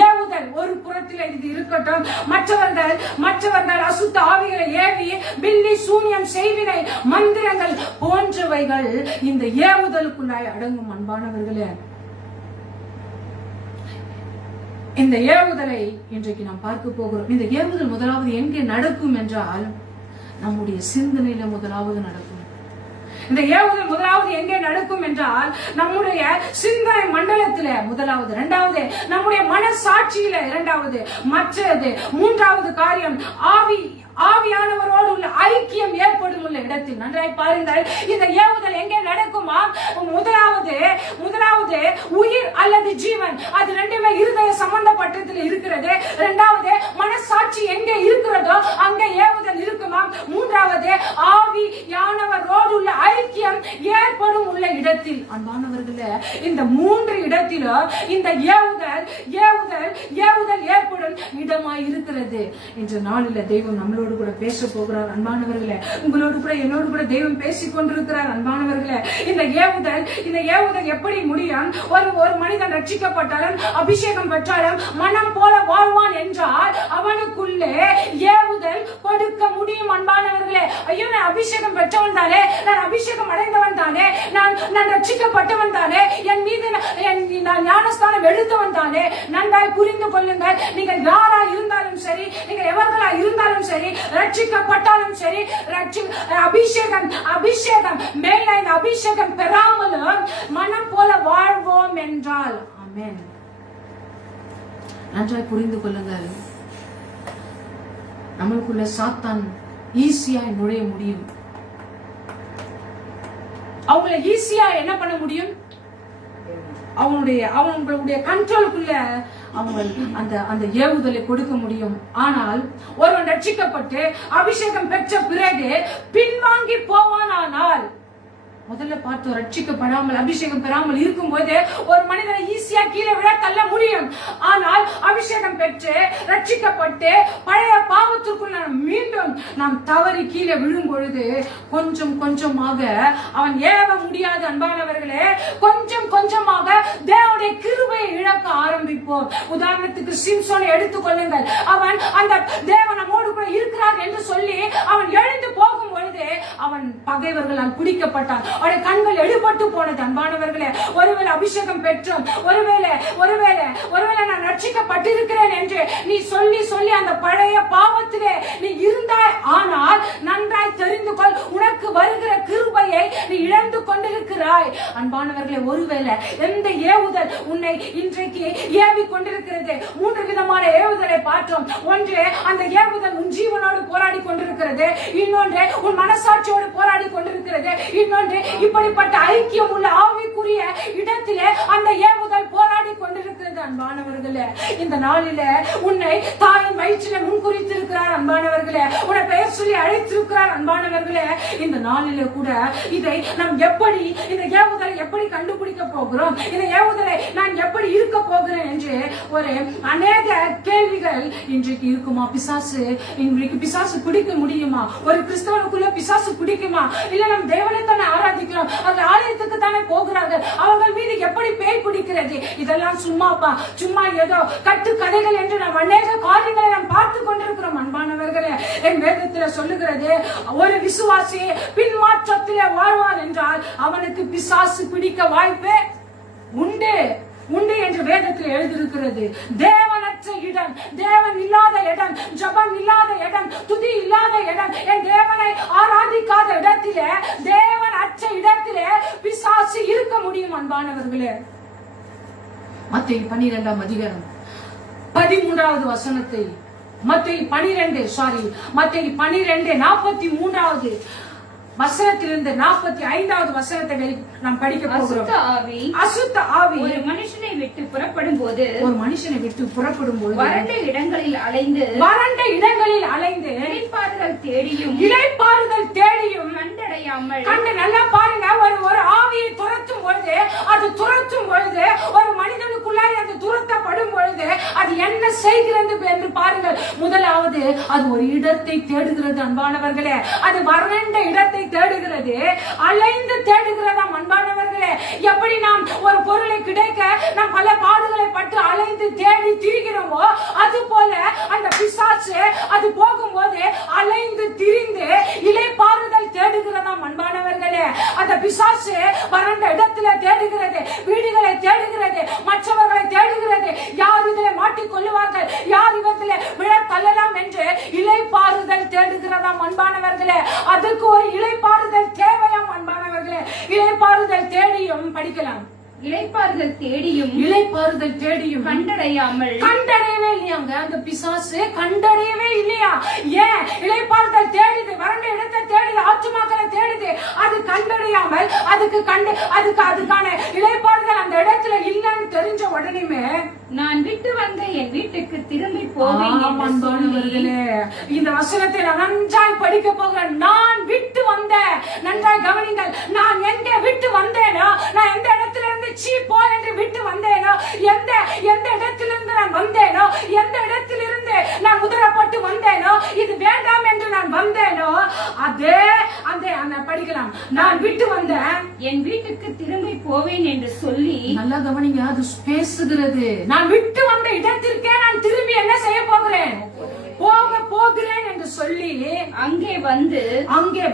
ஏவுதல். ஒரு புறத்தில் இது இருக்கட்டும், மற்றவர்கள் அசுத்த ஆவிகளை ஏவி பில்லி சூனியம் செய்வினை மந்திரங்கள் போன்றவைகள் இந்த ஏவுதலுக்குள்ளாய் அடங்கும் அன்பானவர்களே. இந்த ஏவுதலை இன்றைக்கு நாம் பார்க்க போகிறோம். இந்த ஏவுதல் முதலாவது எங்கே நடக்கும் என்றால் நம்முடைய சிந்தனையில முதலாவது நடக்கும். இந்த ஏவுதல் முதலாவது எங்கே நடக்கும் என்றால் நம்முடைய சிந்தனை மண்டலத்தில முதலாவது, இரண்டாவது நம்முடைய மனசாட்சியில இரண்டாவது, மற்றது மூன்றாவது காரியம் ஆவியானவரோடு உள்ள ஐக்கியம் ஏற்படும் உள்ள இடத்தில். நன்றாய் பாருங்கள், இந்த ஏவுதல் எங்கே நடக்குமா? முதலாவது உயிர் அல்லது ஜீவன், அது ரெண்டுமே இருதய சம்பந்தப்பட்டதில் இருக்கிறது. இரண்டாவது மனசாட்சி எங்கே இருக்கிறதோ அங்கே ஏவுதல் இருக்குமா? மூன்றாவது ஆவியானவரோடு உள்ள ஐக்கியம் ஏற்படும் உள்ள இடத்தில். அன்பானவர்களே, இந்த 3 இடத்திலும் இந்த ஏவுதல் ஏற்படும் இடமாய் இருக்கிறது. இன்று நாளில் தெய்வம் நம்மளோடு கூட பேச போகிறார் அன்பானவர்களே. உங்களோடு கூட என்னோடு கூட தெய்வம் பேசிக் கொண்டிருக்கிறார் அன்பானவர்களே. இந்த ஏவுதல் எப்படி முடியும்? ஒரு மனிதன் ரட்சிக்கப்பட்டாலும் அபிஷேகம் பெற்றாலும் மனம் போல வாழ்வான் என்றால் அவனுக்குள்ளே ஏவுதல் கொடுக்க முடியும் அன்பானவர்களே. ஐயோ, நான் அபிஷேகம் பெற்றவன் தானே, நான் அபிஷேகம் அடைந்தவன் தானே, நான் ரட்சிக்கப்பட்டவன் தானே, என் மீது நான் ஞானஸ்தானம் எடுத்தவன் தானே. நன்றாய் புரிந்து கொள்ளுங்கள். நீங்கள் யாரா இருந்தாலும் சரி, நீங்கள் எவர்களா இருந்தாலும் சரி, ரட்சிக்கப்பட்டாலும் சரி, அபிஷேகம் மேல இந்த அபிஷேகம் பெறாமலும் மனம் போல வாழ்வோம் என்றால் ஆமென். நன்றாய் புரிந்து கொள்ளுங்கள். நம்மளுக்குள்ள சாத்தான் ஈஸியா நுழைய முடியும். அவங்கள ஈஸியா என்ன பண்ண முடியும்? அவங்களுடைய கண்ட்ரோலுக்குள்ள அவங்க அந்த ஏவுதலை கொடுக்க முடியும். ஆனால் ஒருவன் ரட்சிக்கப்பட்டு அபிஷேகம் பெற்ற பிறகு பின்வாங்கி போவானால், முதல்ல பார்த்து ரட்சிக்கப்படாமல் அபிஷேகம் பெறாமல் இருக்கும் போது ஒரு மனிதனை ஈஸியா கீழே விட தள்ள முடியும். ஆனால் அபிஷேகம் பெற்று ரட்சிக்கப்பட்டு பழைய பாவத்திற்குள் மீண்டும் நாம் தவறி கீழே விழும் பொழுது கொஞ்சம் கொஞ்சமாக அவன் ஏவ முடியாது. அன்பானவர்களே, கொஞ்சம் கொஞ்சமாக தேவனுடைய கிருபையை இழக்க ஆரம்பிப்போம். உதாரணத்துக்கு சிம்சோனை எடுத்துக் கொள்ளுங்கள். அவன் அந்த தேவன் நம்மோடு கூட இருக்கிறார் என்று சொல்லி அவன் எழுந்து போகும் பொழுது அவன் பகைவர்களால் பிடிக்கப்பட்டான். அவருடைய கண்கள் எடுபட்டு போனது. அன்பானவர்களே, ஒருவேளை அபிஷேகம் பெற்றோம், ஒருவேளை நான் ரட்சிக்கப்பட்டிருக்கிறேன் என்று நீ சொல்லி சொல்லி அந்த பழைய பாவத்திலே நீ இருந்தாய். ஆனால் நன்றாய் தெரிந்து கொள், உனக்கு வருகிற கிருபையை நீ இழந்து கொண்டிருக்கிறாய். அன்பானவர்களே, ஒருவேளை எந்த ஏவுதல் உன்னை இன்றைக்கு ஏவி கொண்டிருக்கிறது. 3 விதமான ஏவுதலை பார்த்தோம். ஒன்று, அந்த ஏவுதல் உன் ஜீவனோடு போராடி கொண்டிருக்கிறது. இன்னொன்று, உன் மனசாட்சியோடு போராடி கொண்டிருக்கிறது. இன்னொன்று, இப்படிப்பட்ட ஐக்கியம் உள்ள ஆவிக்குரிய இடத்திலே அந்த ஏவுதல் போராடி கொண்டிருக்கிறது. அன்பானவர்களே, இந்த நாளில உன்னை தாயின் வயிற்றிலே முன்குறித்திருக்கிறார். அன்பானவர்களே, உன்னை பெயர் சொல்லி அழைத்திருக்கிறார். அன்பானவர்களே, இந்த நாளில கூட இதை நாம் எப்படி, இந்த ஏவுதலை எப்படி கண்டுபிடிக்க போகிறோம், இந்த ஏவுதலை நான் எப்படி இருக்க போகிறேன் என்று ஒரு அநேக கேள்விகள் இன்றைக்கு இருக்குமா? இன்றைக்கு பிசாசு பிடிக்க முடியுமா? ஒரு கிறிஸ்தவனுக்குள்ள பிசாசு பிடிக்குமா? இல்ல நம்ம தேவனை தானே ஆராதிக்கிறோம், அந்த ஆலயத்துக்கு தானே போகிறார்கள், அவர்கள் மீது எப்படி பேய் பிடிக்கிறது? இதெல்லாம் சும்மா ஏதோ கட்டு கதைகள் என்று நாம் அநேக காரியங்களை நாம் பார்த்து கொண்டிருக்கிறோம். அன்பானவர்களே, என் வேதத்துல சொல்லுகிறது, ஒரு விசுவாசி பின்மாற்றத்திலே வாழ்வான் என்றால் அவனுக்கு பிசாசு பிடிக்க வாய்ப்பே உண்டு என்று வேதத்தில் எழுதியிருக்கிறது. தேவனற்ற இடம், தேவன் இல்லாத இடம், ஜபம் இல்லாத இடம், துதி இல்லாத இடம், என் தேவனை ஆராதிக்காத இடத்திலே, தேவன் அற்ற இடத்திலே பிசாசு இருக்க முடியும். அன்பானவர்களே, மத்தேயு 12ஆம் அதிகாரம் 13வது வசனத்தை, மத்தேயு 12:43 வசனத்திலிருந்து 45வது வசனத்தை நாம் படிக்க போகிறோம். அசுத்த ஆவி ஒரு மனுஷனை விட்டு புறப்படும் போது வறண்ட இடங்களில் அலைந்து இளைப்பாறுதல் தேடியும் கண்டடையாமல். நல்லா பாருங்க, ஒரு ஆவியை துரத்தும் பொழுது, அது துரத்தும் பொழுது, ஒரு மனிதனுக்குள்ளாய் அது துரத்தப்படும் பொழுது அது என்ன செய்கிறது என்று பாருங்கள். முதலாவது, அது ஒரு இடத்தை தேடுகிறது. அன்பானவர்களே, அது வறண்ட இடத்தை தேடுகிறது, அலைந்து தேடுகிறதாம். அன்பானவர்களே, எப்படி நாம் ஒரு பொருளை கிடைக்க நாம் பல பாடுகளை பட்டு அலைந்து தேடி திரிகிறோமோ, அது போல அந்த பிசாசு அது போகும்போது அலைந்து திரிந்து இளைப்பாறுதல் தேடுகிறதாம். அன்பானவர்களே, அந்த பிசாசு வறண்ட இடத்துல தேடுகிறது, வீடுகளை தேடுகிறது, மற்றவர்களை தேடுகிறது. யார் இதில் மாட்டிக் கொள்ளுவார்கள், யார் இவற்றிலே விழ தள்ளலாம் என்று இளைப்பாறுதல் தேடுகிறதாம். அன்பானவர்களே, அதுக்கு ஒரு இளைப்பாறுதல் தேவையாம். அன்பானவர்களே, இளைப்பாறுதல் தேடியும் படிக்கலாம். இளைப்பாறுதல் தேடியும் கண்டடையவே இல்லையாங்க. அந்த பிசாசு கண்டடையவே இல்லையா? ஏன்? இளைப்பாறுதல் தேடுது, வறண்ட இடத்தை தேடுது, ஆத்துமாக்களை தேடுது, அது கண்டடையாமல் அதுக்கான இளைப்பாறுதல் அந்த இடத்துல இல்லைன்னு தெரிஞ்ச உடனேமே, நான் விட்டு வந்த என் வீட்டுக்கு திரும்பி போவேன். இந்த வசனத்தை நான் நன்றாய் படிக்க போகிறேன். நான் விட்டு வந்தேன். நன்றாய் கவனிங்கள். நான் எங்க விட்டு வந்தேனோ, நான் எந்த இடத்துல இருந்து போ என்று விட்டு வந்தேனோ, எந்த இடத்திலிருந்து நான் வந்தேனோ, எந்த இடத்திலிருந்து நான் உதறப்பட்டு வந்தேனோ, இது வேண்டாம் என்று நான் வந்தேனோ, அதே அந்த படிக்கலாம். நான் விட்டு வந்தேன், என் வீட்டுக்கு திரும்பி போவேன் என்று சொல்லி. நல்லா கவனிங்க, அது பேசுகிறது. நான் விட்டு வந்த இடத்திற்கே நான் திரும்பி என்ன செய்ய போகிறேன், போகிறேன் என்று சொல்லி அங்கே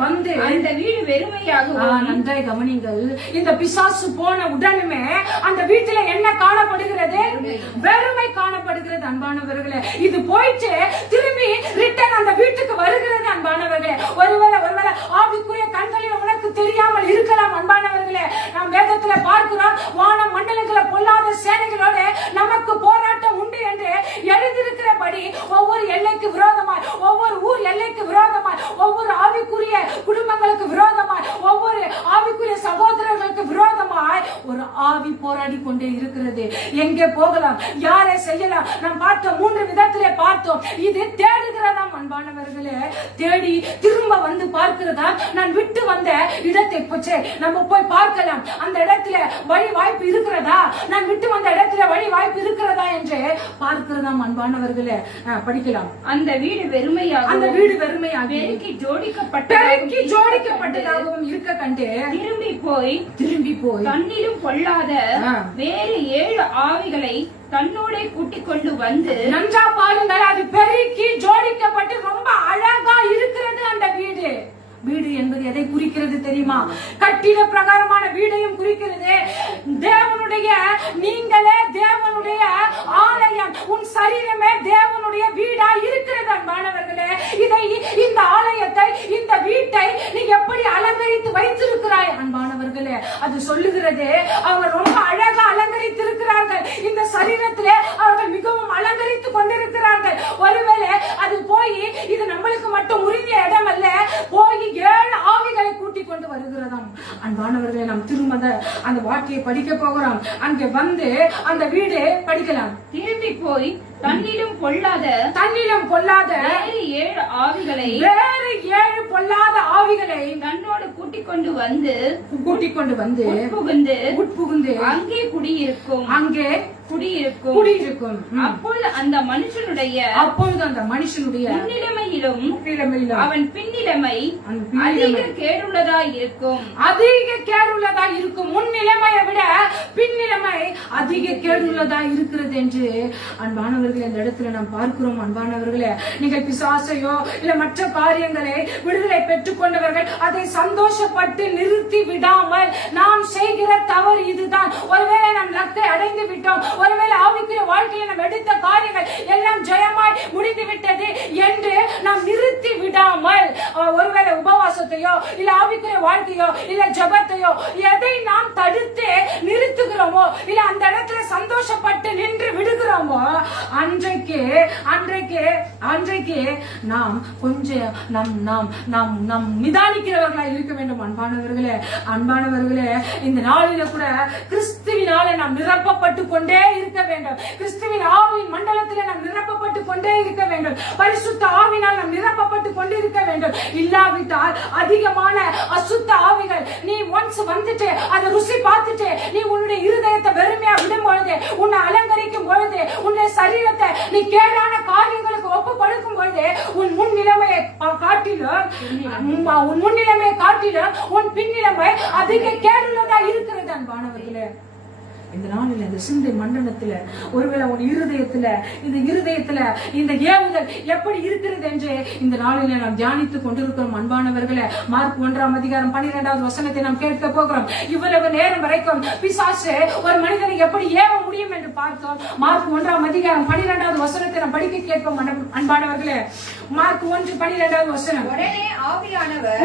வந்து அந்த வீடு வெறுமையாகவும். நன்றாய் கவனிங்கள். இந்த பிசாசு போன உடனே அந்த வீட்டில என்ன காணப்படுகிறது? வெறுமை காணப்படுகிறது. அன்பானவர்களே, இது போயிட்டு திரும்பி ரிட்டர்ன் அந்த வீட்டுக்கு வருகிறது. அன்பானவர்களே, ஒருவேளை ஆவிக்குரிய கண்களில் உனக்கு தெரியாமல் இருக்கலாம். அன்பானவர்களே, நாம் வேதத்துல பார்க்கிறோம், வானம் மண்டலங்களை பொல்லாத சேனைகளோடு சகோதரர்களுக்கு விரோதமாய் ஒரு ஆவி போராடி கொண்டே இருக்கிறது. எங்கே போகலாம், யாரை செய்யலாம்? நாம் பார்த்த 3 விதத்திலே பார்த்தோம். இது தேடுகிறதாம் அன்பானவர்களே, தேடி திரும்ப வந்து பார்க்கிறதா. நான் விட்டு வந்த இடத்தை நம்ம போய் பார்க்கலாம், அந்த இடத்துல வழி வாய்ப்பு இருக்கிறதா, நான் விட்டு வந்த இடத்துல வழி வாய்ப்பு இருக்கிறதா என்று பார்க்கிறதாம் அன்பானவர்களே. படிக்கலாம். அந்த வீடு வெறுமையாக பெருக்கி ஜோடிக்கப்பட்டதாகவும் இருக்க கண்டு திரும்பி போய் தன்னிலும் பொல்லாத வேறு 7 ஆவிகளை தன்னோட கூட்டிக் கொண்டு வந்து, நன்றா பாருங்கள், அது பெருக்கி ஜோடிக்கப்பட்டு ரொம்ப அழகா இருக்கிறது அந்த வீடு. வீடு என்பது எதை குறிக்கிறது தெரியுமா? கட்டிட பிரகாரமான வீடையும் குறிக்கிறது. தேவனுடைய, நீங்களே தேவனுடைய ஆலயம், உன் சரீரமே தேவனுடைய வீடா இருக்கிறது அன்பானவர்களே. இந்த ஆலயத்தை, இந்த வீட்டை நீ எப்படி அலங்கரித்து வைத்திருக்கிறாய் அன்பானவர்களே? அது சொல்லுகிறது, அவங்க ரொம்ப அழகா அலங்கரித்து இருக்கிறார்கள். இந்த சரீரத்திலே அவர்கள் மிகவும் அலங்கரித்து கொண்டிருக்கிறார்கள். ஒருவேளை அது போய் இது நம்மளுக்கு மட்டும் உரிய இடம் அல்ல, போய் 7 ஆவிகளை கூட்டிக் கொண்டு வருகிறதாம் அன்பானவர்களை. நாம் திரும்ப அந்த வார்த்தையை படிக்க போகிறோம். அங்கே வந்து அந்த வீடு படிக்கலாம். திரும்பி போய் தன்னிலும் பொல்லாத வேறு 7 ஆவிகளை பொல்லாத ஆவிகளை தன்னோடு கூட்டிக் கொண்டு வந்து உட்புகுந்து அங்கே குடியிருக்கும். அப்பொழுது அந்த மனுஷனுடைய முன்னிலைமையிலும் அவன் பின்னிலைமை அதிக கேடுள்ளதாய் இருக்கும். முன்னிலைமையை விட பின்னிலைமை அதிக கேடுள்ளதாய் இருக்கிறது என்று அன்பானவர்களே இந்த இடத்துல நாம் பார்க்கிறோம். அன்பானவர்களே, நீங்கள் பிசாசையோ இல்ல மற்ற காரியங்களை விடுதலை பெற்றுக் கொண்டவர்கள் அதை சந்தோஷப்பட்டு நிறுத்தி விடாமல், நாம் செய்கிற தவறு இதுதான், ஒருவேளை நாம் லக்கை அடைந்து விட்டோம், ஒருவேளை ஆவிக்குரிய வாழ்க்கையில் நாம் எடுத்த காரியங்கள் எல்லாம் ஜெயமாய் முடிந்து விட்டது என்று நாம் நிறுத்தி விடாமல், ஒருவேளை உபவாசத்தையோ இல்ல ஆவிக்குரிய வாழ்க்கையோ இல்ல ஜபத்தையோ எதை நாம் தடுத்து நிறுத்துகிறோமோ இல்ல அந்த இடத்துல சந்தோஷப்பட்டு நின்று விடுகிறோமோ, அன்றைக்கு நாம் கொஞ்சம் நாம் நிதானிக்கிறவர்களாக இருக்க வேண்டும் அன்பானவர்களே. இந்த நாளில கூட கிறிஸ்துவினால நாம் நிரப்பப்பட்டு கொண்டே இருக்க வேண்டும். கிறிஸ்துவின் ஆவியின் மண்டலத்தில் நாம் நிரப்பப்பட்டு கொண்டே இருக்க வேண்டும். பரிசுத்த ஆவியினால் நாம் நிரப்பப்பட்டு கொண்டே இருக்க வேண்டும். இல்லாவிட்டால் அதிகமான அசுத்த ஆவிகள், நீ ஒன்ஸ் வந்துட்டு அதை ருசி பார்த்துட்டு நீ உன்னுடைய இருதயத்தை வெறுமையா விடும் பொழுது, உன்னை அலங்கரிக்கும் பொழுது, உன்னுடைய சரீரத்தை நீ கேடான காரியங்களுக்கு ஒப்பு கொடுக்கும் பொழுது, உன் முன்னிலைமையை காட்டிலும் உன் பின்னிலைமை அதிக கேடுள்ளதா இருக்கிறது அன்பானவர்களே. இந்த நாளில் இந்த சிந்தை மண்டலத்துல ஒருவேளை உன் இருதயத்துல இந்த ஏவுதல் எப்படி இருக்கிறது என்று இந்த நாளில நாம் தியானித்துக் கொண்டிருக்கிறோம் அன்பானவர்களே. மார்க் 1ஆம் அதிகாரம் 12வது வசனத்தை நாம் கேட்க போகிறோம். இவ்வளவு நேரம் வரைக்கும் பிசாசு ஒரு மனிதனை எப்படி ஏவ முடியும் என்று பார்த்தோம். மார்க் 1ஆம் அதிகாரம் 12வது வசனத்தை நாம் படிக்க கேட்போம் அன்பானவர்களே. மார்க் 1:12 வசனம்.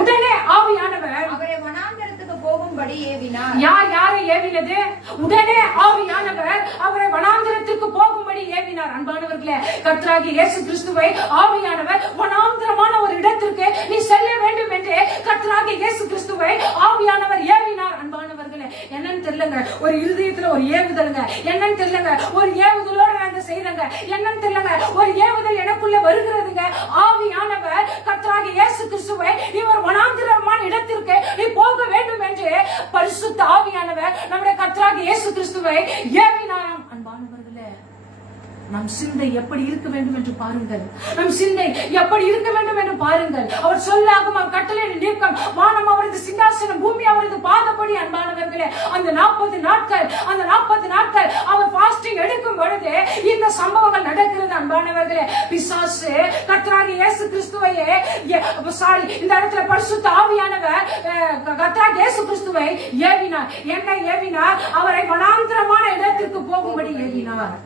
உடனே ஆவியானவர் அவரை வனாந்தரத்துக்கு போகும்படி ஏவினார். யாரை ஏவினது? உடனே ஆவியானவர் அவரை வனாந்தரத்துக்கு போகும்படி ஏவினார். அன்பானவர்களே, கர்த்தராகிய இயேசு கிறிஸ்துவை ஆவியானவர் வனாந்தரமான ஒரு இடத்திற்கு நீ செல்ல வேண்டும் என்று கர்த்தராகிய இயேசு கிறிஸ்துவை ஆவியானவர் ஏவினார். அன்பானவர்களே, என்னன்னு தெரியலங்க, ஒரு இருதயத்துல ஒரு ஏவுதலுங்க, என்னன்னு தெரியலங்க, ஒரு ஏவுதலோட நாங்க செய்யறங்க, என்னன்னு தெரியலங்க, ஒரு ஏவுதல் எனக்குள்ள வருகிறதுங்க. ஆவியானவர் கர்த்தராகிய இயேசு கிறிஸ்துவை நீ ஒரு வனாந்தரமான இடத்திற்கு நீ போக வேண்டும் என்று பரிசுத்த ஆவியானவர் நம்முடைய கர்த்தராகிய இயேசு கிறிஸ்துவை ஏவினாராம். அன்பானவர்களே, நம் சிந்தை எப்படி இருக்க வேண்டும் என்று பாருங்கள். அவர் சொல்லாகும், அவர் கட்டளை நீக்கம், வானம் அவரது சிங்காசனம், பூமி அவரது பாதப்படி. அன்பானவர்களே, அந்த 40 நாட்கள் அவர் பாஸ்டிங் எடுக்கும் பொழுது இந்த சம்பவங்கள் நடக்கிறது. அன்பானவர்களே, பிசாசு கர்த்தராகிய இயேசு கிறிஸ்துவையே இந்த இடத்துல பரிசுத்த ஆவியானவர் கர்த்தராகிய இயேசு கிறிஸ்துவை ஏவினார். என்ன ஏவினார்? அவரை வனாந்தரமான இடத்திற்கு போகும்படி ஏவினார்.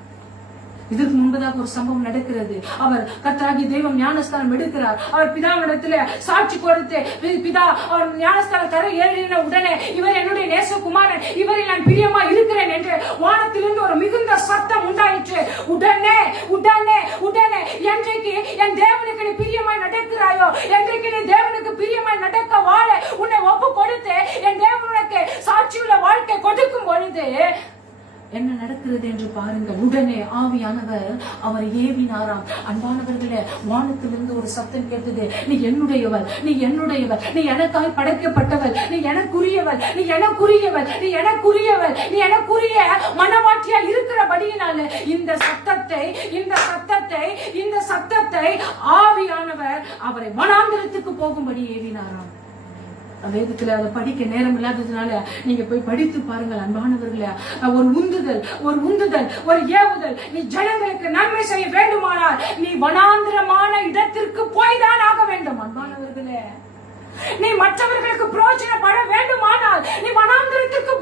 இதற்கு முன்பதாக ஒரு சம்பவம் நடக்கிறது. அவர் கர்த்தராகிய தெய்வம் ஞானஸ்தானம் எடுக்கிறார். அவர் பிதாவிடத்துல சாட்சி கொடுத்து, பிதா அவர் ஞானஸ்தானம் தர ஏறின உடனே, இவர் என்னுடைய நேசகுமாரன், இவரில் நான் பிரியமா இருக்கிறேன் என்று வானத்திலிருந்து ஒரு மிகுந்த சத்தம் உண்டாயிற்று. உடனே என்றைக்கு என் தேவனுக்கு நீ பிரியமாய் நடக்கிறாயோ, என்றைக்கு நீ தேவனுக்கு பிரியமாய் நடக்க வாழ உன்னை ஒப்பு கொடுத்து என் தேவனுக்கு பொழுது என்ன நடக்கிறது என்று பாருங்கள். உடனே ஆவியானவர் அவரை ஏவினாராம். அன்பானவர்களே, வானத்திலிருந்து ஒரு சத்தம் கேட்டது, நீ என்னுடையவள், நீ என்னுடையவள், நீ எனக்காய் படைக்கப்பட்டவள், நீ எனக்குரியவள், நீ எனக்குரியவள், நீ எனக்குரியவள், நீ எனக்குரிய மனவாட்டியா இருக்கிறபடியினால இந்த சத்தத்தை ஆவியானவர் அவரை வனாந்திரத்துக்கு போகும்படி ஏவினாராம். வேதத்துல அதை படிக்க நேரம் இல்லாததுனால நீங்க போய் படித்து பாருங்கள். அன்பானவர்களே, ஒரு உந்துதல், ஒரு ஏவுதல். நீ ஜனங்களுக்கு நன்மை செய்ய வேண்டுமானால் நீ வனாந்திரமான இடத்திற்கு போய்தான் ஆக வேண்டும். அன்பானவர்களே, நீ மற்றவர்களுக்கு பிரயோஜனப்பட வேண்டுமானால் நீ வனாந்திரத்திற்கு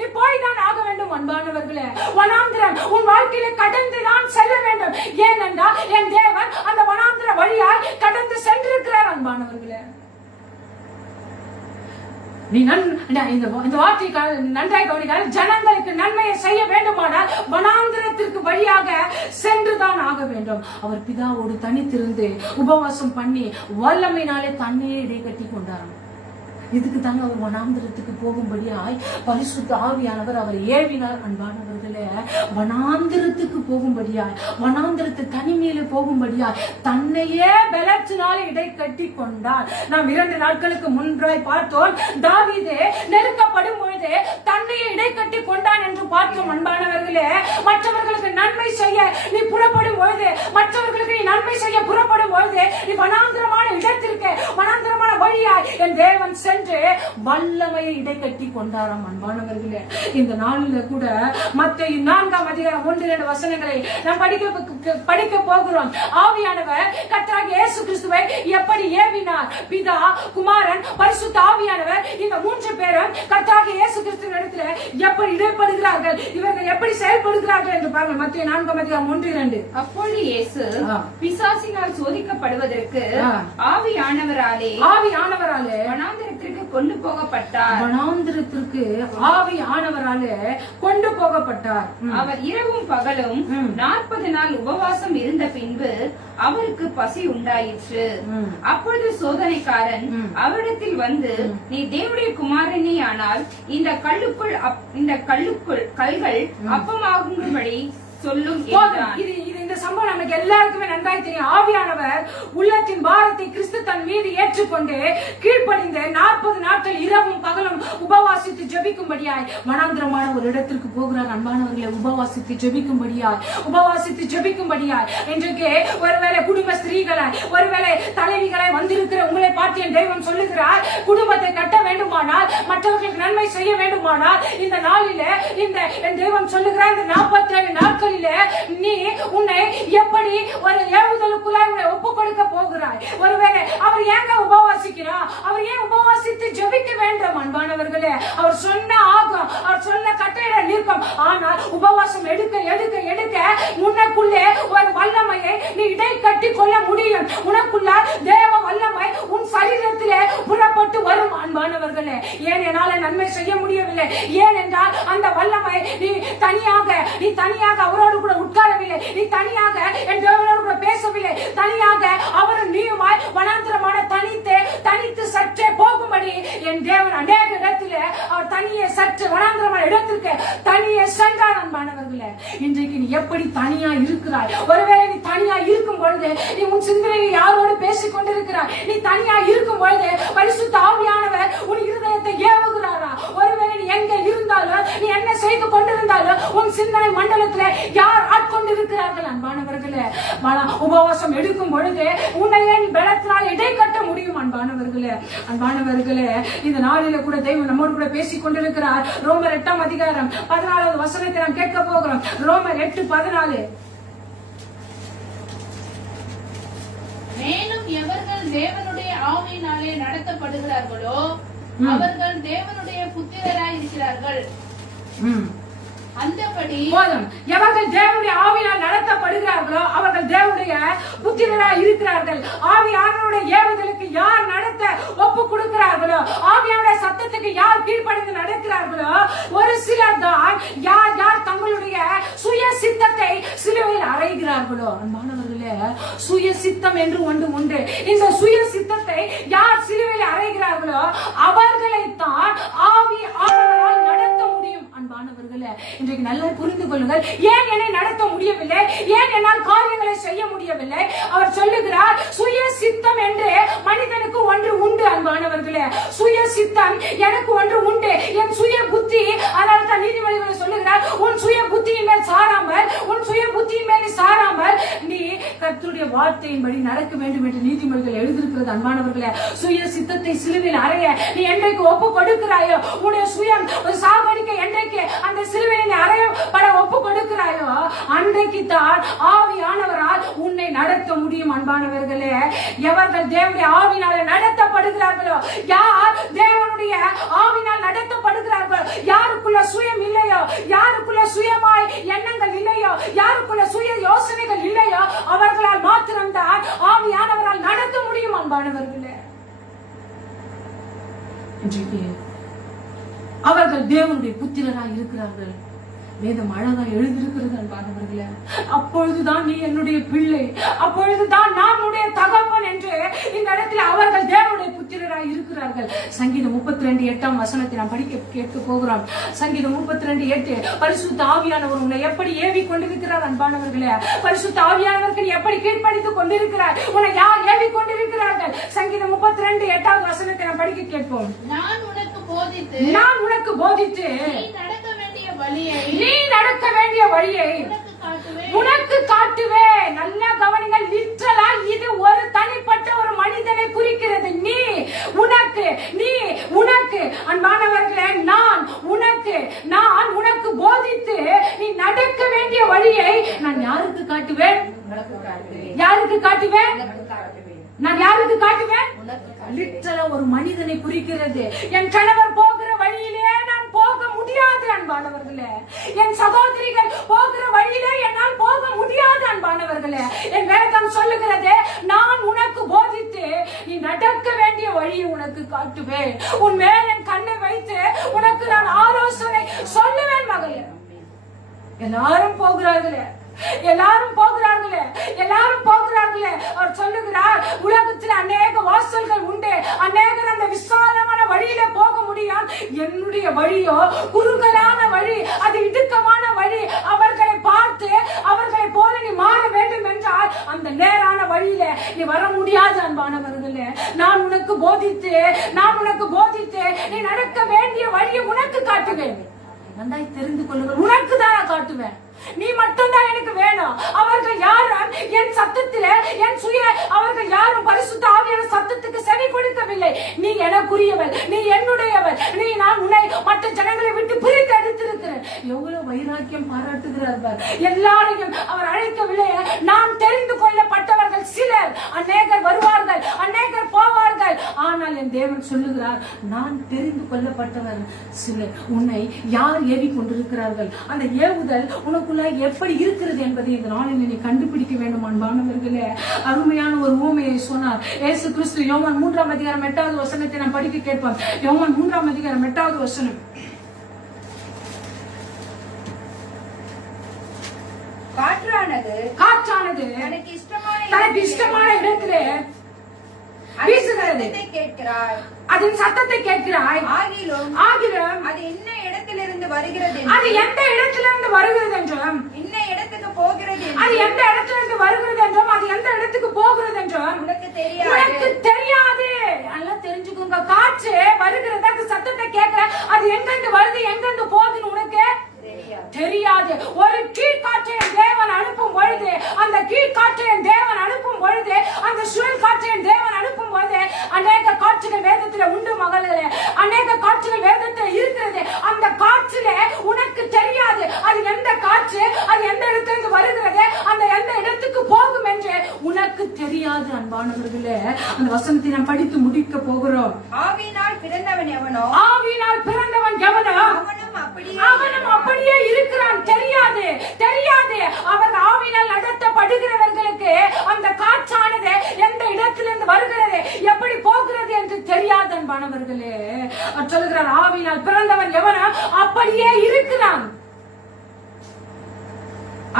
நீ போய்தான் ஆக வேண்டும். அன்பானவர்களே, வனாந்திரம் உன் வாழ்க்கையில கடந்துதான் செல்ல வேண்டும். ஏனென்றால் என் தேவன் அந்த வனாந்திர வழியாய் கடந்து சென்றிருக்கிறார். அன்பானவர்களே, நீ இந்த வார்த்தைக்கு நன்றாய் கவனிக்காத. ஜனங்களுக்கு நன்மையை செய்ய வேண்டுமானால் வனாந்திரத்திற்கு வழியாக சென்றுதான் ஆக வேண்டும். அவர் பிதாவோடு தனித்திருந்து உபவாசம் பண்ணி வல்லமையினாலே தன்னையே இடை கட்டி கொண்டாராம். இதுக்கு தாங்க அவர் வனாந்திரத்துக்கு போகும்படியாய் பரிசுத்த ஆவியானவர் அவர் ஏவினார். அன்பானவர்களே, வனாந்திரத்துக்கு போகும்படியாய், வனாந்திரத்து தனிமையில போகும்படியாய் தன்னையே பலத்தினால இடை கட்டி கொண்டார். நாம் 2 நாட்களுக்கு முன்பாய் பார்த்தோம், தாவீது நெருக்கப்படும் பொழுது தன்னையே இடை கட்டி கொண்டான் என்று பார்த்தோம். அன்பானவர்களே, மற்றவர்களுக்கு நன்மை செய்ய நீ புறப்படும் பொழுது, மற்றவர்களுக்கு நீ நன்மை செய்ய புறப்படும் பொழுது நீ வனாந்திரமான இடத்திற்கு, வனாந்திரமான வழியாய் என் தேவன் சென்று வல்லமையை இடை கட்டி கொண்டாராம். அன்பானவர்களே, இந்த நாளில கூட மத்தேயு 4ஆம் அதிகாரம் 1-2 வசனங்களை நாம் படிக்க போகிறோம். ஆவியானவர் கர்த்தராகிய இயேசு கிறிஸ்துவை எப்படி ஏவினார்? பிதா, குமாரன், பரிசுத்த ஆவியானவர் இந்த 3 பேரும் கர்த்தராகிய இயேசு கிறிஸ்துவின் இடத்துல எப்படி இடைப்படுகிறார்கள், இவர்கள் எப்படி செயல்படுகிறார்கள் என்று பாருங்கள். மத்தேயு 4ஆம் அதிகாரம் 1-2. அப்பொழுது இயேசு பிசாசினால் சோதிக்கப்படுவதற்கு ஆவியானவராலே வனாந்திரத்திற்கு கொண்டு போகப்பட்டார். வனாந்திரத்திற்கு ஆவியானவராலே கொண்டு போகப்பட்டார். அவர் இரவும் பகலும் 40 நாள் உபவாசம் இருந்த பின்பு அவருக்கு பசி உண்டாயிற்று. அப்பொழுது சோதனைக்காரன் அவரிடத்தில் வந்து, நீ தேவனுடைய குமாரனே ஆனால் இந்த கல்லுக்குள் கல்கள் அப்பமாகும்படி சொல்லும். இந்த சம்பவம் நமக்கு எல்லாருக்குமே நன்றாய் தெரியும். ஆவியானவர் உள்ளத்தின் பாரத்தை கிறிஸ்து தன் மீது ஏற்றுக்கொண்டு கீழ்ப்படிந்து 40 நாட்கள் இரவும் பகலும் உபவாசித்து ஜெபிக்கும்படியாய் வனாந்திரமான ஒரு இடத்திற்கு போகிறார். அன்பானவர்களை, உபவாசித்து ஜெபிக்கும்படியாய் இன்றைக்கு ஒருவேளை குடும்ப ஸ்திரீகளாய், ஒருவேளை தலைவிகளாய் வந்திருக்கிற உங்களை பார்த்து என் தெய்வம் சொல்லுகிறார், குடும்பத்தை கட்ட வேண்டுமானால், மற்றவர்களுக்கு நன்மை செய்ய வேண்டுமானால் இந்த நாளில இந்த என் தெய்வம் சொல்லுகிறார், இந்த 47 நாட்கள் நீ உன்னை எப்படி ஒரு ஏவுதலுக்குள்ளாய் உன்னை ஒப்பு கொடுக்க போகிறாய். ஒருவேளை அவர் ஏங்க உபவாசிக்கிறார்? அவர் ஏன் உபவாசித்து ஜெபிக்க வேண்டும்? அன்பானவர்களே, அவர் சொன்ன ஆகும், அவர் சொன்ன கட்டளை நிற்கும். ஆனால் உபவாசம் எடுக்க உனக்குள்ளே ஒரு வல்லமையை நீ இடை கட்டி கொள்ள முடியும். உனக்குள்ள தேவ வல்லமை உன் சரீரத்திலே புறப்பட்டு வரும். அன்பானவர்களே, ஏன் என்னால நன்மை செய்ய முடியவில்லை? ஏனென்றால் அந்த வல்லமை நீ தனியாக அவரோடு கூட உட்காரவில்லை, நீ தனியாக என் தேவனோடு கூட பேசவில்லை, தனியாக அவரும் நீயுமாய் வனாந்திரமான தனித்து சற்றே போகும்படி என் தேவன் அநேக இடத்திலே அவர் தனியே சற்று வனாந்திரமான இடத்திற்கு தனியே சென்றார். அன்பானவர்களே, இன்றைக்கு நீ எப்படி தனியா இருக்கிறாய்? ஒருவேளை நீ தனியா இருக்கும் பொழுது நீ உன் சிந்தனையில் யாரோடு பேசிக் கொண்டிருக்கிறாய்? நீ தனியா இருக்கும் பொழுது பரிசுத்த ஆவியானவர் உன் இருதயத்தை ஏவுகிறாரா? ஒருவேளை நீ எங்க இருந்தாலும், நீ என்ன செய்து கொண்டிருந்தாலும் உன் சிந்தனை மண்டலத்திலே யார் ஆட்கொண்டிருக்கிறார்கள்? அன்பானவர்களே, உபவாசம் எடுக்கும் பொழுது உன்னையே நீ பலத்தினால் இடை கட்ட முடியும். அன்பானவர்களே, இந்த நாளில கூட தெய்வம் நம்மோடு கூட பேசிக் கொண்டிருக்கிறார். ரோமர் 8ஆம் அதிகாரம் 14வது வசனத்தை நாம் கேட்க போகிறோம். ரோமர் 8:14. மேலும் எவர்கள் தேவனுடைய ஆவியினாலே நடத்தப்படுகிறார்களோ அவர்கள் தேவனுடைய புத்திரராய் இருக்கிறார்கள். அந்தபடி எவர்கள் தேவனுடைய ஆவியால் நடத்தப்படுகிறார்களோ அவர்கள் தேவனுடைய புத்திரராய் இருக்கிறார்கள். ஆவியானவருடைய ஏவுதலுக்கு யார் நடத்த ஒப்பு கொடுக்கிறார்களோ, ஆவியானுடைய சத்தத்துக்கு யார் கீழ்ப்படிந்து நடக்கிறார்களோ, ஒரு சிலர் தான் யார் தங்களுடைய சுய சித்தத்தை சிலுவையில் அறைகிறார்களோ. அன்பானவர்களே, சுய சித்தம் என்று ஒன்று உண்டு. இந்த சுய சித்தத்தை யார் சிலுவையில் அறைகிறார்களோ அவர்களைத்தான் ஆவியானவரால் நடத்த முடியும். அன்பான இன்றைக்கு நல்லா புரிந்து கொள்ளுங்கள். ஏன் என்னை நடத்த முடியவில்லை, ஏன் என்னால் காரியங்களை செய்ய முடியவில்லை? அவர் சொல்லுகிறார், சுய சித்தம் என்று மனிதனுக்கு ஒன்று உண்டு அன்பானவர்களே. சுய சித்தம் எனக்கு ஒன்று உண்டு, என் சுய புத்தி. அதனால தான் நீதிமொழிகளை சொல்லுகிறார், உன் சுய புத்தியின் மேல் சாராமல், உன் சுய புத்தியின் மேல் சாராமல் நீ கர்த்தருடைய வார்த்தையின்படி நடக்க வேண்டும் என்று நீதிமொழிகள் எழுதியிருக்கிறது அன்பானவர்களே. சுய சித்தத்தை சிலுவையில் அறைய நீ என்றைக்கு ஒப்பு கொடுக்கிறாயோ, உன்னுடைய சுயம் சாகடிக்க என்றைக்கு அந்த சிலுவையில் அறையப்பட ஒப்பு கொடுக்கிறாயோ, அன்றைக்கு தான் ஆவியானவரால் உன்னை நடத்த முடியும் அன்பானவர்களே. எவர்கள் தேவனுடைய ஆவியினால் நடத்தப்படுகிறார்களோ, யார் தேவனுடைய ஆவியினால் நடத்தப்படுகிறார்களோ, யாருக்குள்ள சுயம் இல்லையோ, யாருக்குள்ள சுயமாய் எண்ணங்கள் இல்லையோ, யாருக்குள்ள சுய யோசனைகள் இல்லையோ, அவர்களால் மாத்திரம்தான் ஆவியானவரால் நடத்த முடியும் அன்பானவர்களே. அவர்கள் தேவனுடைய புத்திரராய் இருக்கிறார்கள். வேதம் அழகா எழுதியிருக்கிறது அன்பானவர்களே. அப்பொழுதுதான் நீ என்னுடைய பிள்ளை, அப்பொழுதுதான் நான் உன்னுடைய தகப்பன் என்று இந்த இடத்துல அவர்கள் தேவனுடைய புத்திரராய் இருக்கிறார்கள். சங்கீதம் 32:8 நாம் படிக்க கேட்க போகிறோம். சங்கீதம் 32:8, பரிசுத்த ஆவியானவர் உன்னை எப்படி ஏவி கொண்டிருக்கிறார் அன்பானவர்களே. பரிசுத்த ஆவியானவருக்கு எப்படி கீழ்ப்படித்துக் கொண்டிருக்கிறார், உன்னை யார் ஏவி கொண்டிருக்கிறார்கள்? சங்கீதம் 32:8 நாம் படிக்க கேட்போம். நான் உனக்கு போதித்து நீ நடக்க வேண்டிய வழியை உனக்கு காட்டுவேன். நல்ல கவனிங்கள். லிட்டரலா இது ஒரு தனிப்பட்ட ஒரு மனிதனை குறிக்கிறது. நீ உனக்கு அன்பானவர்களே, நான் உனக்கு போதித்து நீ நடக்க வேண்டிய வழியை நான் யாருக்கு காட்டுவேன்? யாருக்கு காட்டுவேன்? நான் யாருக்கு காட்டுவேன்? லிட்டரலா ஒரு மனிதனை குறிக்கிறது. என் கணவர் போகிற வழியிலே நான் போக முடியாது அன்பானவர்களே. என் சகோதரிகள் போகிற வழியிலே என்னால் போக முடியாது அன்பானவர்களே. என் வேதம் சொல்லுகிறது, நான் உனக்கு போதித்து நீ நடக்க வேண்டிய வழியை உனக்கு காட்டுவேன். உன் மேல் என் கண்ணை வைத்து உனக்கு நான் ஆலோசனை சொல்லுவேன் மகளே. எல்லாரும் போகிறார்களே, அவர் சொல்லுகிறார், உலகத்தில் அநேக வாசல்கள் உண்டு, அநேகர் அந்த விசாலமான வழியில போக முடியும். என்னுடைய வழியோ குறுகலான வழி, அது இடுக்கமான வழி. அவர்களை பார்த்து அவர்களை போல நீ மாற வேண்டும் என்றால் அந்த நேரான வழியில நீ வர முடியாது அன்பானவர்களே. நான் உனக்கு போதித்து நீ நடக்க வேண்டிய வழியை உனக்கு காட்டுவேன். நன்றாய் தெரிந்து கொள்ளுங்கள், உனக்கு தான் காட்டுவேன். நீ மட்டும்தான் எனக்கு வேணும். அவர்கள் யாரும் என் சத்தத்திலே அவர்கள் யாரும் பரிசுத்த ஆவியான சத்தத்துக்கு செவி கொடுக்கவில்லை. நீ எனக்குரியவள், நீ என்னுடையவள், நான் உன்னை மற்ற ஜனங்களை விட்டு பிரித்து எடுத்திருக்கிறேன். எவ்வளவு வைராக்கியம் பாராட்டுகிறார்கள். எல்லாரையும் அவர் அழைக்கவில்லை. நான் தெரிந்து கொள்ளப்பட்டவர்கள் சிலர், அநேகர் வருவார்கள், அநேகர் போவார்கள். ஆனால் என் தேவன் சொல்லுகிறார், நான் தெரிந்து கொள்ளப்பட்டவர் சிலர். உன்னை யார் ஏவி கொண்டிருக்கிறார்கள், அந்த ஏவுதல் உனக்கு எப்படி இருக்கிறது என்பதை இந்த நாளில் நீ கண்டுபிடிக்க வேண்டும் அன்பானவர்களே. அருமையான ஒரு ஊமையை சொன்னார் இயேசு கிறிஸ்து. யோவான் 3:8 நாம் படிக்க கேட்போம். யோவான் 3:8 காற்றானது தனக்கு இஷ்டமான இடத்திலே வீசுகிறது, அதன் சத்தத்தை கேட்கிறாய். ஆகிலும் அது என்ன இடத்திலிருந்து வருகிறது, அது எந்த இடத்திலிருந்து வருகிறது என்றும், என்ன இடத்துக்கு போகிறது, அது எந்த இடத்திலிருந்து வருகிறது என்றும், அது எந்த இடத்துக்கு போகிறது என்றும் உனக்கு தெரியாது. நல்லா தெரிஞ்சுக்கோங்க. காற்று வருகிறது, அது சத்தத்தை கேட்கிற, அது எங்கிருந்து வருது எங்கிருந்து போகுதுன்னு உனக்கு தெரியாது. ஒரு கீழ்காற்றை தேவன் அனுப்பும் பொழுது, அந்த கீழ்காற்றை தேவன் அனுப்பும் பொழுது, அந்த சுழல் காற்றை தேவன் அனுப்பும் பொழுது, அநேக காற்றுகள் வேதத்தில் உண்டு மகளே. அநேக காற்றுகள் வேதத்தில் இருக்கிறது. அந்த காற்றுல உனக்கு தெரியாது அது எந்த காற்று, அது எந்த இடத்திலிருந்து வருகிறது, அந்த எந்த இடத்துக்கு போகும் என்று உனக்கு தெரியாது அன்பானவர்களே. அந்த வசனத்தை நாம் படித்து முடிக்க போகிறோம். ஆவியினால் பிறந்தவன் எவனோ, அவனும் அப்படியே இருக்கிறான். தெரியாது. அவர் ஆவியினால் நடத்தப்படுகிறவர்களுக்கு அந்த காற்றானது எந்த இடத்திலிருந்து வருகிறது, எப்படி போகிறது என்று தெரியாது அன்பானவர்களே. சொல்லுகிறார், ஆவியினால் பிறந்தவன் எவனோ அப்படியே இருக்கிறான்.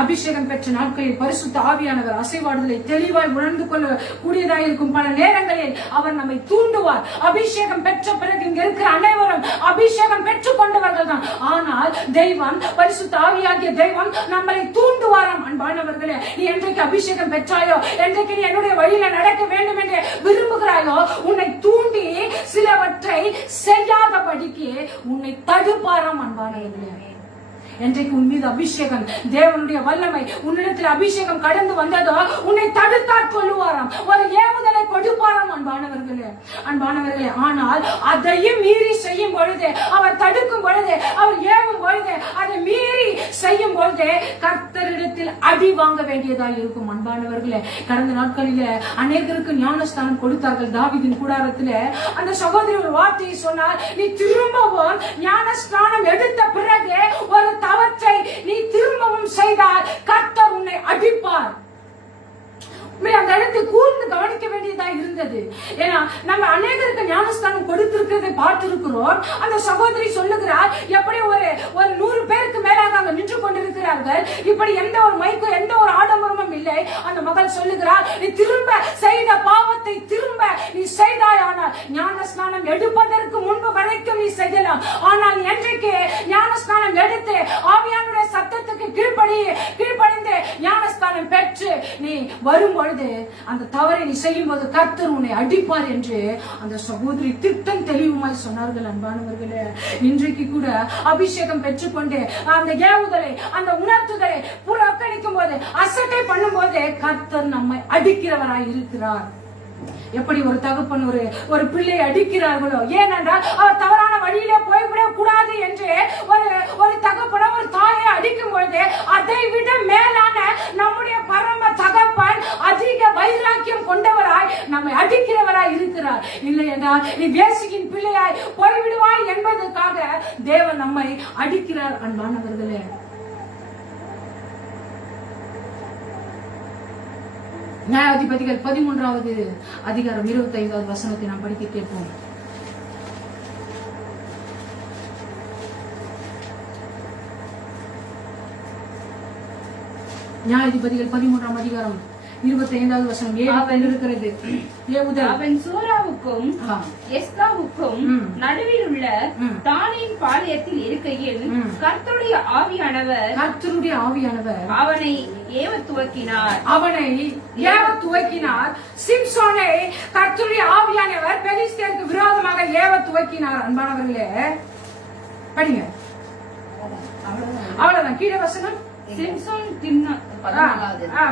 அபிஷேகம் பெற்ற நாட்களில் பரிசுத்த ஆவியானவர் அசைவாடுதலை தெளிவாய் உணர்ந்து கொள்ள கூடியதாக இருக்கும். பல நேரங்களில் அவர் நம்மை தூண்டுவார். அபிஷேகம் பெற்ற பிறகு இங்க இருக்கிற அனைவரும் அபிஷேகம் பெற்றுக் கொண்டவர்கள் தான். ஆனால் தெய்வம், பரிசுத்த ஆவியாகிய தெய்வம் நம்மளை தூண்டுவாராம். அன்பானவர்களே, நீ என்றைக்கு அபிஷேகம் பெற்றாயோ, என்றைக்கு நீ என்னுடைய வழியில நடக்க வேண்டும் என்று விரும்புகிறாயோ, உன்னை தூண்டி சிலவற்றை செய்யாதபடிக்கு உன்னை தடுப்பாராம். அன்பானவர்களே, என்றைக்கு உன் மீது அபிஷேகம், தேவனுடைய வல்லமை உன்னிடத்தில் அபிஷேகம் கடந்து வந்ததோ, உன்னை தடுத்தாற் கொள்ளுவாராம். ஒரு ஏவுதலை கொடுப்பாராம். அன்பானவர்களே, ஆனால் அதையும் மீறி செய்யும் பொழுது, அவர் தடுக்கும் பொழுது, அவர் ஏவும் பொழுது, அதை மீறி செய்யும் பொழுது கர்த்தரிடத்தில் அடி வாங்க வேண்டியதாக இருக்கும். அன்பானவர்களே, கடந்த நாட்களில அநேகருக்கு ஞானஸ்தானம் கொடுத்தார்கள். தாவீதின் கூடாரத்தில் அந்த சகோதரி ஒரு வார்த்தையை சொன்னார், நீ திரும்பவும் ஞானஸ்தானம் எடுத்த பிறகு ஒரு தவற்றை நீ திரும்பவும் செய்தால் கர்த்தர் உன்னை அடிப்பார். அந்த இடத்தை கூர்ந்து கவனிக்க வேண்டியதா இருந்தது. ஏன்னா நம்ம அநேகருக்கு ஞானஸ்தானம் கொடுத்திருக்கிறதை பார்த்திருக்கிறோம். அந்த சகோதரி சொல்லுகிறார், எப்படி ஒரு 100 பேருக்கு மேலாக அங்க நின்று கொண்டிருக்கிறார்கள். இப்படி எந்த ஒரு மைக்கும் எந்த ஒரு ஆடம்பரமும் இல்லை. அந்த மகள் சொல்லுகிறார், நீ திரும்ப செய்த பாவத்தை திரும்ப நீ செய்தாயானால் ஞானஸ்நானம் எடுப்பதற்கு முன்பு வரைக்கும் நீ செய்யலாம். ஆனால் என்றைக்கு ஞானஸ்நானம் எடுத்து ஆவியானுடைய சத்தத்துக்கு கீழ்ப்படிந்து ஞானஸ்தானம் பெற்று நீ வரும்பொழுது அந்த தவறை நீ செய்யும் போது கர்த்தர் உன்னை அடிப்பார் என்று அந்த சகோதரி திட்டம் தெளிவுமாய் சொன்னார்கள். அன்பானவர்களே, இன்றைக்கு கூட அபிஷேகம் பெற்றுக்கொண்டு அந்த ஏவுதலை, அந்த உணர்த்துதலை புறக்கணிக்கும் போது, அசட்டை பண்ணும் போது கர்த்தர் நம்மை அடிக்கிறவராய் இருக்கிறார். எப்படி ஒரு தகப்பன் ஒரு பிள்ளை அடிக்கிறார்களோ, ஏனென்றால் அவர் தவறான வழியிலே போய்விடக் கூடாது என்று ஒரு தகப்பன ஒரு தாயை அடிக்கும் பொழுது, அதை விட மேலான நம்முடைய பரம தகப்பன் அதிக வைராக்கியம் கொண்டவராய் நம்மை அடிக்கிறவராய் இருக்கிறார். இல்லை என்றால் நீ வேசியின் பிள்ளையாய் போய்விடுவாய் என்பதற்காக தேவன் நம்மை அடிக்கிறார். அன்பானவர்களே, நியாயாதிபதிகள் 13வது அதிகாரம் 25வது வசனத்தை நாம் படிக்க கேட்போம். நியாயாதிபதிகள் 13ஆம் அதிகாரம் 25வது வசனம் இருக்கிறது. அவன் சோராவுக்கும் எஸ்தாவுக்கும் நடுவில் உள்ள தானின் பாளையத்தில் இருக்கையில் கர்த்தருடைய ஆவியானவர் அவனை ஏவ துவக்கினார். சிம்சோனை கர்த்தருடைய ஆவியானவர் பெலிஸ்தருக்கு விரோதமாக ஏவ துவக்கினார். அன்பானவர்களே, படிங்க. அவ்வளவுதான். கீழே வசனம்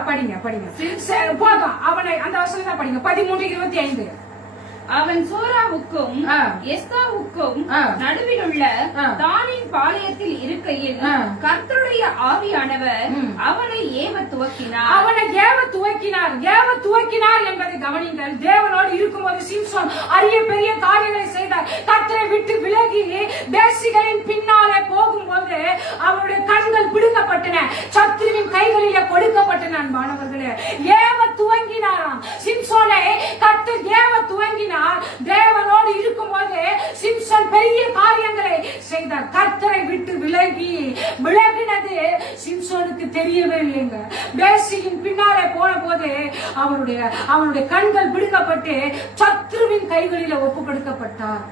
படிங்க போதும். அவனை அந்த வசனம் படிங்க. 13:25. அவன் சோராவுக்கும் எஸ்தாவுக்கும் நடுவில் உள்ள தானின் பாளையத்தில் இருக்கையில் கர்த்தருடைய ஆவியானவர் அவனை ஏவ துவக்கினார் என்பதை கவனிங்கள். தேவனோடு இருக்கும்போது சிம்சோன் அரிய பெரிய காரியங்களை செய்தார். கர்த்தரை விட்டு விலகி தேசிகளின் பின்னாலே போகும்போது அவருடைய கண்கள் பிடுங்கப்பட்டன, சத்ருவின் கைகளிலே கொடுக்கப்பட்டன. அன்பானவர்களே, ஏவ துவங்கினாராம் சிம்சோனை கர்த்தர் ஏவ துவங்கினார். தேவனோடு இருக்கும்போது சிம்சன் பெரிய காரியங்களை செய்தார். கர்த்தரை விட்டு விலகினது சிம்சோனுக்கு தெரியவே இல்லைங்க. பேசியின் பின்னாலே போன போது அவனுடைய கண்கள் பிடுங்கப்பட்டு சத்ருவின் கைகளில் ஒப்பு கொடுக்கப்பட்டார்.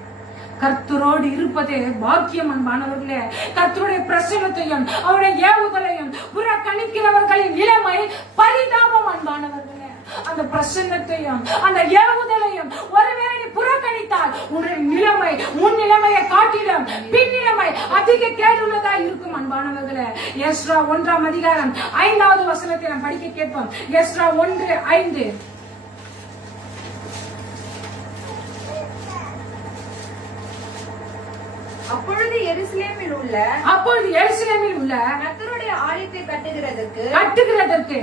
கர்த்தரோடு இருப்பது பாக்கியம். அன்பானவர்களே, கர்த்தருடைய பிரசன்னத்தையும் அவருடைய ஏவுதலையும் புறக்கணிக்கிறவர்களின் நிலைமை பரிதாபம். அன்பானவர்களே, அந்த பிரசன்னத்தையும் அந்த ஏவுதலையும் ஒருவேளை நீ புறக்கணித்தால் உன்னுடைய நிலைமை முன் நிலைமையை காட்டிலும் பின் நிலைமை அதிக கேடுள்ளதா இருக்கும். அன்பானவர்களே, எஸ்ரா 1ஆம் அதிகாரம் 5வது வசனத்தை நாம் படிக்க கேட்போம். எஸ்ரா 1:5. அப்பொழுது எருசலேமில் உள்ள கர்த்தருடைய ஆலயத்தை கட்டுகிறதற்கு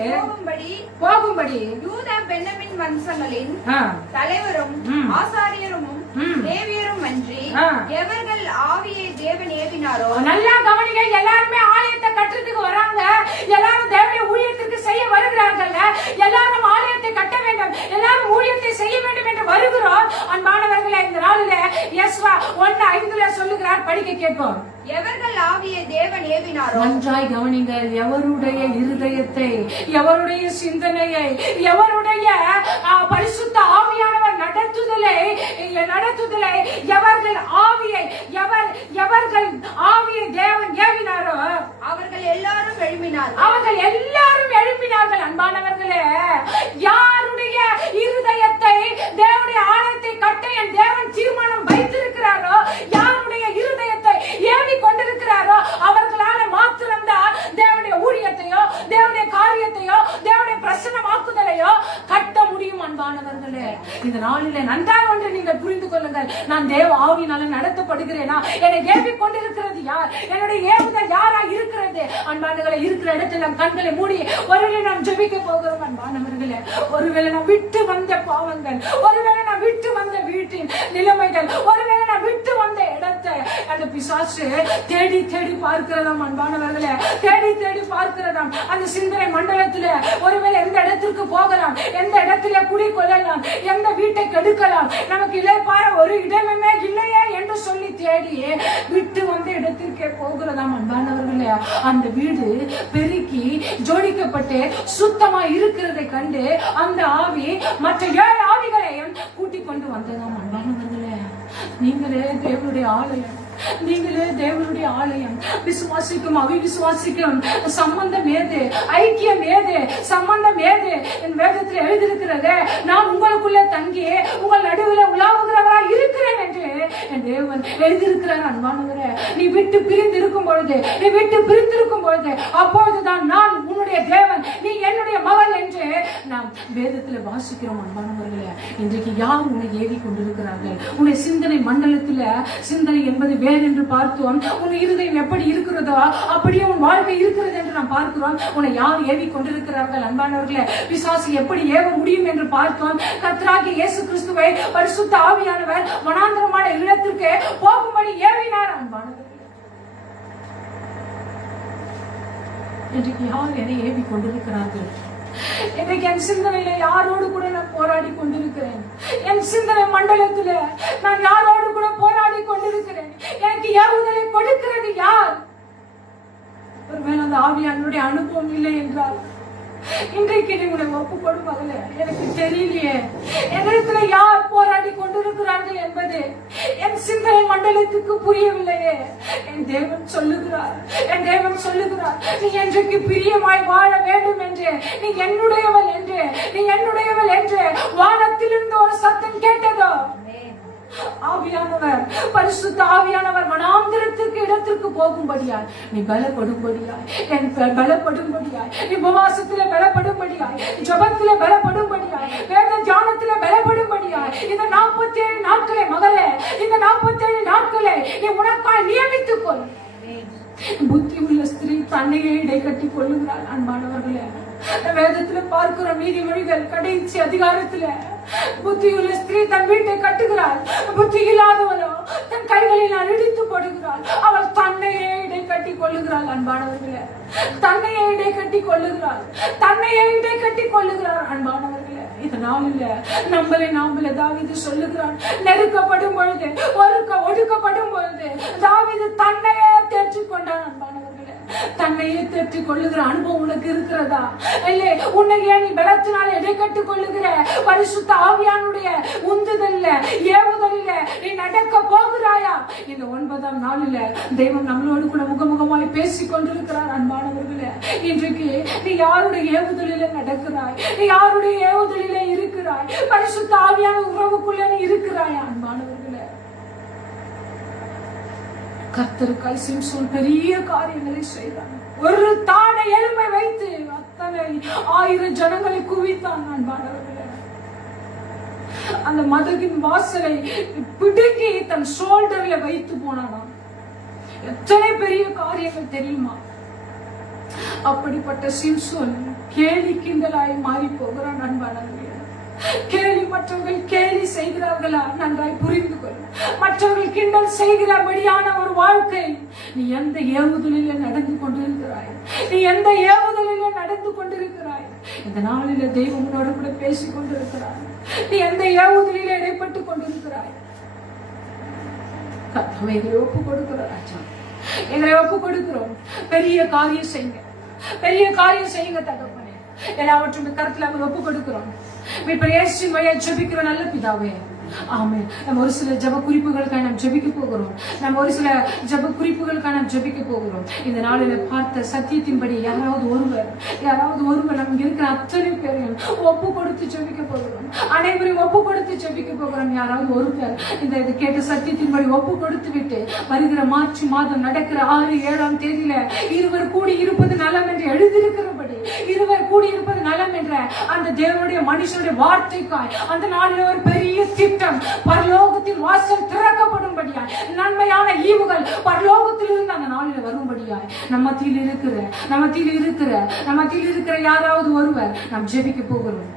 போகும்படி யூதா பென்யமீன் வம்சங்களின் தலைவரும் ஆசாரியரும் லேவியரும் அன்றி எவர்கள் ஆவியை தேவன் ஏவினாரோ. நல்லா கவனிங்க. எல்லாருமே ஆலயத்தை கட்டுறதுக்கு வராங்க. எல்லாரும் தேவனுடைய ஊழியத்திற்கு செய்ய வருகிறார்கள். எல்லாரும் ஆலயத்தை கட்ட வேண்டும், எல்லாரும் ஊழியத்தை செய்ய வேண்டும் என்று வருகிறோம். அன்பானவர்களே, இந்த நாளிலே எஸ்ரா 1:5 சொல்லுகிறார். படிக்க கேட்போம். எவர்கள் ஆவியை தேவன் ஏவினாரோ. நன்றாய் கவனிங்கள். எவருடைய இருதயத்தை, எவருடைய சிந்தனையை, எவருடைய பரிசுத்த ஆவியானவர் நடத்துதலை எவர்கள் ஆவியை எவர்கள் ஆவியை தேவன் ஏவினாரோ அவர்கள் எல்லாரும் எழுப்பினார்கள். அன்பானவர்களே, யாருடைய இருதயத்தை தேவனுடைய ஆலயத்தை கட்ட என் தேவன் தீர்மானம் வைத்திருக்கிறாரோ, யாருடைய இருதயத்தை ஏவி கொண்டிருக்கிறாரோ அவர்களால மாத்திரம்தான் தேவனுடைய ஊழியத்தையோ, தேவனுடைய காரியத்தையோ, தேவனுடைய பிரசன்னமாக்குதலையோ கட்ட முடியும். அன்பானவர்களே, இந்த நாளிலே நன்றாக ஒன்று நீங்கள் புரிந்து கொள்ளுங்கள். நான் தேவ ஆவியினால நடத்தப்படுகிறேனா? என்னை ஏவி கொண்டிருக்கிறது யார்? என்னுடைய ஏவுதல் யாரா இருக்கிறது? அன்பானவர்களே, இருக்கிற இடத்தில் நாம் கண்களை மூடி ஒருவேளை நாம் ஜெபிக்க போகிறோம். அன்பானவர்களே, ஒருவேளை நாம் விட்டு வந்த பாவங்கள், ஒருவேளை நாம் விட்டு வந்த வீட்டின் நிலைமைகள், ஒருவேளை நாம் விட்டு வந்த இடத்தை அந்த பிசாசு தேடி தேடி பார்க்கிறதாம். அன்பானவர்களே, தேடி தேடி பார்க்கிறதாம். அந்த சிந்தனை மண்டலத்துல ஒருவேளை எந்த இடத்திற்கு போகலாம், எந்த இடத்திலே குடிக்கொள்ளலாம், எந்த வீட்டை கெடுக்கலாம், நமக்கு இளைப்பாற ஒரு இடமே இல்லையே என்று சொல்லி தேடி விட்டு வந்த இடத்திற்கே போகிறதாம். அன்பானவர்களே, அந்த வீடு பெருக்கி ஜோடிக்கப்பட்டு சுத்தமா இருக்கிறதை கண்டு அந்த ஆவி மற்ற 7 ஆவிகளையும் கூட்டிக் கொண்டு வந்ததாம். அன்பானவர்களே, நீங்களே தேவனுடைய ஆலயம், நீங்களே தேவனுடைய ஆலயம். விசுவாசிக்கும் அவிசுவாசிக்கும் சம்பந்தம் ஏது? ஐக்கியம் ஏது? சம்பந்தம் ஏது? என் வேதத்தில் எழுதியிருக்கிறது, நான் உங்களுக்குள்ளே தங்கி உங்கள் நடுவில் உலாவுகிறவரா இருக்கிறேன் என்று என் தேவன் எழுதியிருக்கிறார். அன்பானவரே, நீ விட்டு பிரிந்து இருக்கும் பொழுது, நீ விட்டு பிரிந்திருக்கும் பொழுது அப்பொழுதுதான் நான் உன்னுடைய தேவன், நீ என்னுடைய மகன் என்று நாம் வேதத்தில் வாசிக்கிறோம். அன்பானவர்களே, இன்றைக்கு யார் உன்னை ஏவி கொண்டிருக்கிறார்கள்? உன்னுடைய சிந்தனை மண்டலத்தில் சிந்தனை என்பது வேறு என்று பார்த்தோம். உன் இருதயம் எப்படி இருக்கிறதோ அப்படியே உன் வாழ்க்கை இருக்கிறது என்று நாம் பார்க்கிறோம். உன்னை யார் ஏவி கொண்டிருக்கிறார்கள்? அன்பானவர்களே, பிசாசு எப்படி ஏவ முடியும் என்று பார்த்தோம். கர்த்தராகிய இயேசு கிறிஸ்துவை பரிசுத்த ஆவியானவர் வனாந்தரமான இடத்திற்கு போகும்படி ஏவினார். அன்பானவர்களே, இன்றைக்கு யார் என்னை ஏவி கொண்டிருக்கிறார்கள்? இன்றைக்கு என் சிந்தனையில யாரோடு கூட நான் போராடி கொண்டிருக்கிறேன்? என் சிந்தனை மண்டலத்துல நான் யாரோடு கூட போராடி கொண்டிருக்கிறேன்? எனக்கு ஏவுதலை கொடுக்கிறது யார்? ஒருவேளை அந்த ஆவியானுடைய அனுபவம் இல்லை என்றால் இன்றைக்கு நீ உன்னை ஒப்புக்கொடு மகளே. எனக்கு தெரியலையே என்னிடத்துல யார் போராடி கொண்டிருக்கிறார்கள் என்பது என் சிந்தனை மண்டலத்துக்கு புரியவில்லையே. என் தேவன் சொல்லுகிறார், நீ என்றைக்கு பிரியமாய் வாழ வேண்டும் என்று, நீ என்னுடையவள் என்று வானத்திலிருந்து ஒரு சத்தம் கேட்டதோ, ஆவியானவர், பரிசுத்த ஆவியானவர் வனாந்திரத்திற்கு இடத்திற்கு போகும்படியாய், நீ பலப்படும்படியாய், நீ உபவாசத்திலே பலப்படும்படியாய், ஜபத்திலே பலப்படும்படியாய், வேத தியானத்திலே பலப்படும்படியாய், இந்த 47 நாட்களை மகளே, இந்த 47 நாட்களை நீ உனக்காய் நியமித்துக் கொள். புத்தி உள்ள ஸ்திரீ தன்னையே இடை கட்டி கொள்ளுகிறாள். அன்பானவர்களே, வேதத்துல பார்க்கிற நீதிமொழிகள் கடைசி அதிகாரத்துல புத்தியுள்ள ஸ்திரீ தன் வீட்டை கட்டுகிறாள், புத்தி இல்லாதவளோ தன் கைகளில் இடித்து போடுகிறாள். அவள் தன்னையே இடை கட்டி கொள்ளுகிறாள். அன்பானவர்களே, தன்னையே இடை கட்டி கொள்ளுகிறாள். அன்பானவர்களே, இதனால் இல்ல நம்மளே தாவீது சொல்லுகிறான், நெருக்கப்படும் பொழுது, ஒடுக்கப்படும் பொழுது தாவீது தன்னையே தேற்றிக் கொண்டான். அன்பானவர்களே, தன்னையே தேற்றிக் கொள்ளுகிற அனுபவம் உனக்கு இருக்கிறதா? இல்லை, உன்னையே நீ பலத்தினால எடை கட்டிக் கொள்ளுகிற பரிசுத்த ஆவியானுடைய உந்துதல்ல, ஏவுதலில நீ நடக்க போகிறாயா? இந்த 9ஆம் நாளில தெய்வம் நம்மளோடு கூட முகமுகமாய் பேசிக் கொண்டிருக்கிறார். அன்பானவர்களே, இன்றைக்கு நீ யாருடைய ஏவுதலில நடக்கிறாய்? நீ யாருடைய ஏவுதலில இருக்கிறாய்? பரிசுத்த ஆவியான உறவுக்குள்ள நீ இருக்கிறாயா? அன்பானவர்களே, கர்த்தருக்காய் சிம்சோன் பெரிய காரியங்களை செய்தான். ஒரு தாடை எலும்பை வைத்து அத்தனை 1000 ஜனங்களை குவித்தான். அன்பானவர்களே, அந்த மதகின் வாசலை பிடுங்கி தன் ஷோல்டர்ல வைத்து போனானாம். எத்தனை பெரிய காரியங்கள் தெரியுமா? அப்படிப்பட்ட சிம்சோன் கேலி கிண்டலாய் மாறி போகிறான். அன்பானவர்களே, கேலி மற்றவர்கள் கேலி செய்கிறார்களா? நன்றாய் புரிந்து கொள். மற்றவர்கள் கிண்டல் செய்கிறபடியான ஒரு வாழ்க்கை நீ எந்த ஏவுதலில நடந்து கொண்டிருக்கிறாய்? இந்த நாளில தெய்வம் உன்னோடு கூட பேசிக் கொண்டிருக்கிறாய். நீ எந்த ஏவுதலில இடைப்பட்டுக் கொண்டிருக்கிறாய்? கர்த்தாவே, ஒப்பு கொடுக்கிற ராஜா, எங்களை ஒப்பு கொடுக்கிறோம். பெரிய காரியம் செய்யுங்க, பெரிய காரியம் செய்யுங்க தகப்பனே. எல்லாவற்றும் கருத்துல அவங்க ஒப்பு கொடுக்கிறோம். இப்ப இயேசுவின் வழியா ஜெபிக்கிற நல்ல பிதாவே, ஆமென். நம்ம ஒரு சில ஜெப குறிப்புகளுக்காக நாம் ஜெபிக்க போகிறோம். நம்ம ஒரு சில ஜெப குறிப்புகளுக்காக நாம் ஜெபிக்க போகிறோம். இந்த நாளில பார்த்த சத்தியத்தின்படி யாராவது ஒருவர் நம்ம இருக்கிற அத்தனை பேரையும் ஒப்பு கொடுத்து ஜெபிக்க போகிறோம். அனைவரையும் ஒப்பு கொடுத்து ஜெபிக்க போகிறோம். யாராவது ஒரு பேர் இந்த கேட்ட சத்தியத்தின்படி ஒப்பு கொடுத்து விட்டு வருகிற மார்ச் மாதம் நடக்கிற 6, 7ஆம் தேதியில இருவர் கூடி இருப்பது நலம் என்று எழுதியிருக்கிறபடி, இருவர் கூடி இருப்பது நலம் என்ற அந்த தேவனுடைய மனுஷனுடைய வார்த்தைக்காய் அந்த நாளில் ஒரு பெரிய திட்டம் பரலோகத்தில் வாசல் திறக்கப்படும்படியாய், நன்மையான ஈவுகள் பரலோகத்தில் இருந்து அந்த நாளில் வரும்படியாய் நம்ம மத்தியில் இருக்கிற யாராவது ஒருவர் நாம் ஜெபிக்க போகிறோம்.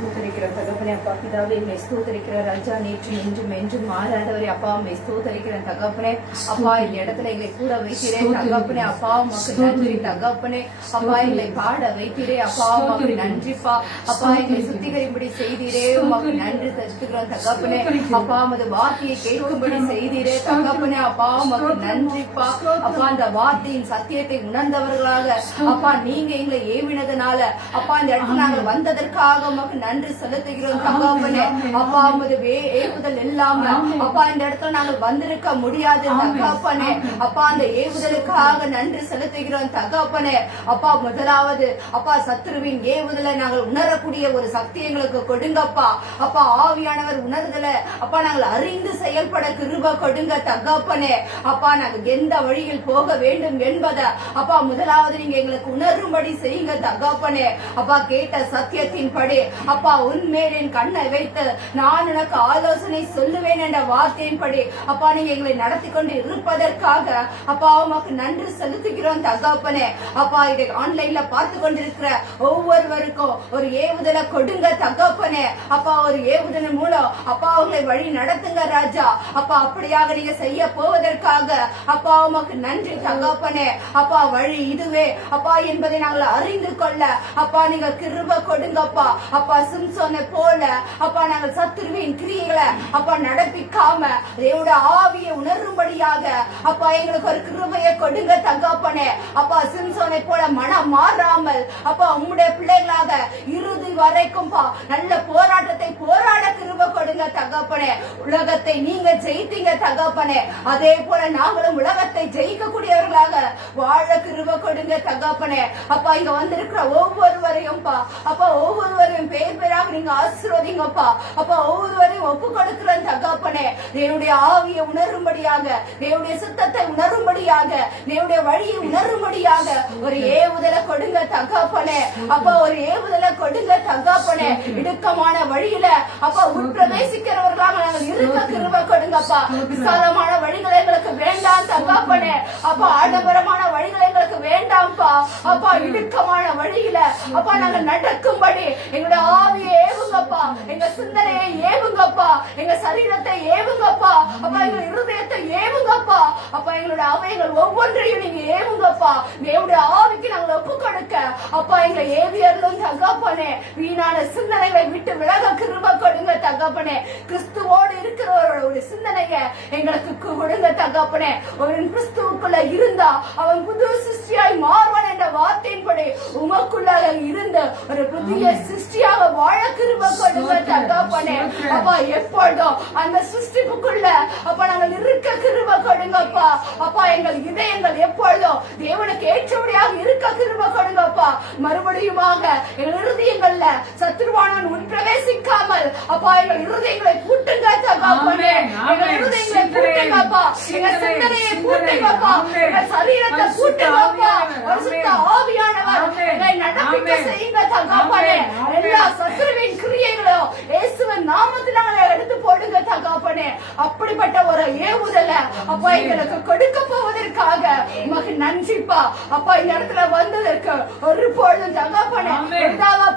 ஸ்தோத்தரிக்கிற தகப்பனே அப்பா பிதாவே, என்னை ஸ்தோத்தரிக்கிற ராஜா, நேற்று இன்றும் என்றும் மாறாதவரே அப்பா, உண்மை ஸ்தோத்தரிக்கிற தகப்பனே அப்பா, இந்த இடத்துல எங்களை கூட வைக்கிறேன் தகப்பனே அப்பா, உமக்கு நன்றி தகப்பனே அப்பா, எங்களை பாட வைக்கிறே அப்பா, உமக்கு நன்றிப்பா அப்பா, எங்களை சுத்திகரிப்படி செய்தீரே, உமக்கு நன்றி செலுத்துகிறோம் தகப்பனே அப்பா, உமது வார்த்தையை கேட்கும்படி செய்தீரே தகப்பனே அப்பா, உமக்கு நன்றிப்பா அப்பா, அந்த வார்த்தையின் சத்தியத்தை உணர்ந்தவர்களாக அப்பா நீங்க எங்களை ஏவினதுனால அப்பா, இந்த இடத்துல நாங்கள் வந்ததற்காக உமக்கு நன்றி செலுத்துகிறோம் தகப்பனே அப்பா, உமது ஏவுதல் இல்லாம அப்பா இந்த இடத்துல நாங்கள் வந்திருக்க முடியாது தகப்பனே அப்பா, அந்த ஏவுதலுக்காக நன்றி செலுத்துகிறோம் தகப்பனே அப்பா. முதலாவது அப்பா, சத்துருவின் ஏவுதலை நாங்கள் உணரக்கூடிய ஒரு சக்தி எங்களுக்கு கொடுங்கப்பா அப்பா. ஆவியானவர் உணர்தல அப்பா நாங்கள் அறிந்து செயல்பட கிருபை கொடுங்க தகப்பனே அப்பா. நாங்கள் எந்த வழியில் போக வேண்டும் என்பதை அப்பா முதலாவது நீங்க எங்களுக்கு உணரும்படி செய்யுங்க தகப்பனே அப்பா. கேட்ட சத்தியத்தின் படி அப்பா, உன்மேல் என் கண்ணை வைத்து நான் உனக்கு ஆலோசனை சொல்லுவேன் என்ற வார்த்தையின்படி அப்பா நீங்க எங்களை நடத்தி கொண்டு இருப்பதற்காக அப்பா உமக்கு நன்றி செலுத்துகிறோம் தகப்பனே அப்பா. இதை ஆன்லைன்ல பார்த்து கொண்டிருக்கிற ஒவ்வொருவருக்கும் ஒரு ஏவுதலை கொடுங்க தகப்பனே அப்பா. ஒரு ஏவுதலின் மூலம் அப்பா அவங்களை வழி நடத்துங்க ராஜா அப்பா. அப்படியாக நீங்க செய்ய போவதற்காக அப்பா உமக்கு நன்றி தகப்பனே அப்பா. வழி இதுவே அப்பா என்பதை நாங்கள் அறிந்து கொள்ள அப்பா நீங்க கிருபை கொடுங்கப்பா அப்பா. சிம்சோனை போல அப்பா நாங்கள் சத்துருவின் கிரியைகளை அப்பா நடப்பிக்காம தேவனுடைய ஆவியை உணரும்படியாக அப்பா எங்களுக்கு ஒரு கிருபையை கொடுங்க தகப்பனே அப்பா. சிம்சோனை போல மனம் மாறாமல் அப்பா உம்முடைய பிள்ளைகளாக இறுதி வரைக்கும் நல்ல போராட்டத்தை போராட கிருபை கொடுங்க தகப்பனே. உலகத்தை நீங்க ஜெயித்தீங்க தகப்பனே, அதே போல நாங்களும் உலகத்தை ஜெயிக்கக்கூடியவர்களாக வாழ கிருபை கொடுங்க தகப்பனே அப்பா. இங்க வந்திருக்கிற ஒவ்வொருவரையும் அப்பா ஒவ்வொருவரையும் பேர் பேராக நீங்க ஆசீர்வதிங்கப்பா அப்பா. ஒவ்வொருவரையும் ஒப்பு கொடுக்கிற தகப்பனே தேவனுடைய ஆவியை உணரும்படியாக, தேவனுடைய சுத்தத்தை உணரும்படியாக, தேவனுடைய வழியை உணரும்படியாக ஒரு ஏவுதலை கொடுங்க தகப்பனே அப்பா. ஒரு ஏவுதலை கொடுங்க தகப்பனே. இடுக்கமான வழியில அப்பா உட்பிரவேசிக்கிறவர்களாக நாங்கள் இருக்க கிருபை கொடுங்கப்பா. விசாலமான வழிகளை எங்களுக்கு வேண்டாம் தகப்பனே அப்பா. ஆடம்பரமான வழிகளை எங்களுக்கு வேண்டாம்ப்பா அப்பா. இடுக்கமான வழியில அப்பா நாங்கள் நடக்கும்படி எங்களுடைய ஆவியை ஏவுங்கப்பா, எங்க சிந்தனையை ஏவுங்கப்பா, எங்க சரீரத்தை ஏவுங்கப்பா அப்பா, எங்க இருதயத்தை ஏவுங்கப்பா அப்பா. எங்களுடைய அவயங்கள் ஒவ்வொன்றையும் நீங்க ஏவுங்கப்பா. தேவனுடைய ஆவிக்கு நாங்கள் ஒப்பு கொடுக்க அப்பா எங்க ஏவியர்களும் தகப்பனே வீணான சிந்தனைகளை விட்டு விலக கிருபை கொடுங்க தகப்பனே. கிறிஸ்துவோடு இருக்கிறவரோட சிந்தனைய எங்களுக்கு கொடுங்க தகப்பனே. ஒரு கிறிஸ்துவுக்குள்ள இருந்தா அவன் புது சிருஷ்டியாய் மாறுவான் என்ற வார்த்தையின்படி உமக்குள்ள இருந்து ஒரு புதிய சிருஷ்டியாக வாழ கிருபை கொடுங்க தகப்பனே அப்பா. எப்பொழுதும் அந்த சிருஷ்டிப்புக்குள்ள அப்பா நாங்கள் இருக்க கிருபை கொடுங்கப்பா அப்பா. எங்கள் இதயங்கள் எப்பொழுதும் தேவனுக்கு ஏற்றபடியாக இருக்க கிருபை கொடுங்கப்பா. மறுபடியுமாக எங்கள் இருதயங்கள்ல சத்துருவானவன் உட்பிரவேசிக்காமல் அப்பா எங்கள் இருதயங்களை பூட்டுங்க தகப்பனே. எங்கள் இருதயங்களை பூட்டுங்கப்பா, எங்கள் சிந்தனையை பூட்டுங்கப்பா, எங்கள் சரீரத்தை பூட்டுங்கப்பா. பரிசுத்த ஆவியானவர் எங்களை நடப்பிக்க செய்யுங்க தகப்பனே. எல்லா சத்துருவின் கிரியைகளும் இயேசுவின் நாமத்தில் நாங்கள் எடுத்து போடுங்க தகப்பனே. அப்படிப்பட்ட ஒரு ஏவுதலை அப்பா எங்களுக்கு கொடுக்க போவதற்காக உமக்கு நன்றிப்பா அப்பா. இந்த இடத்துல வந்ததற்கு ஒரு பொழுதும் தகப்பனே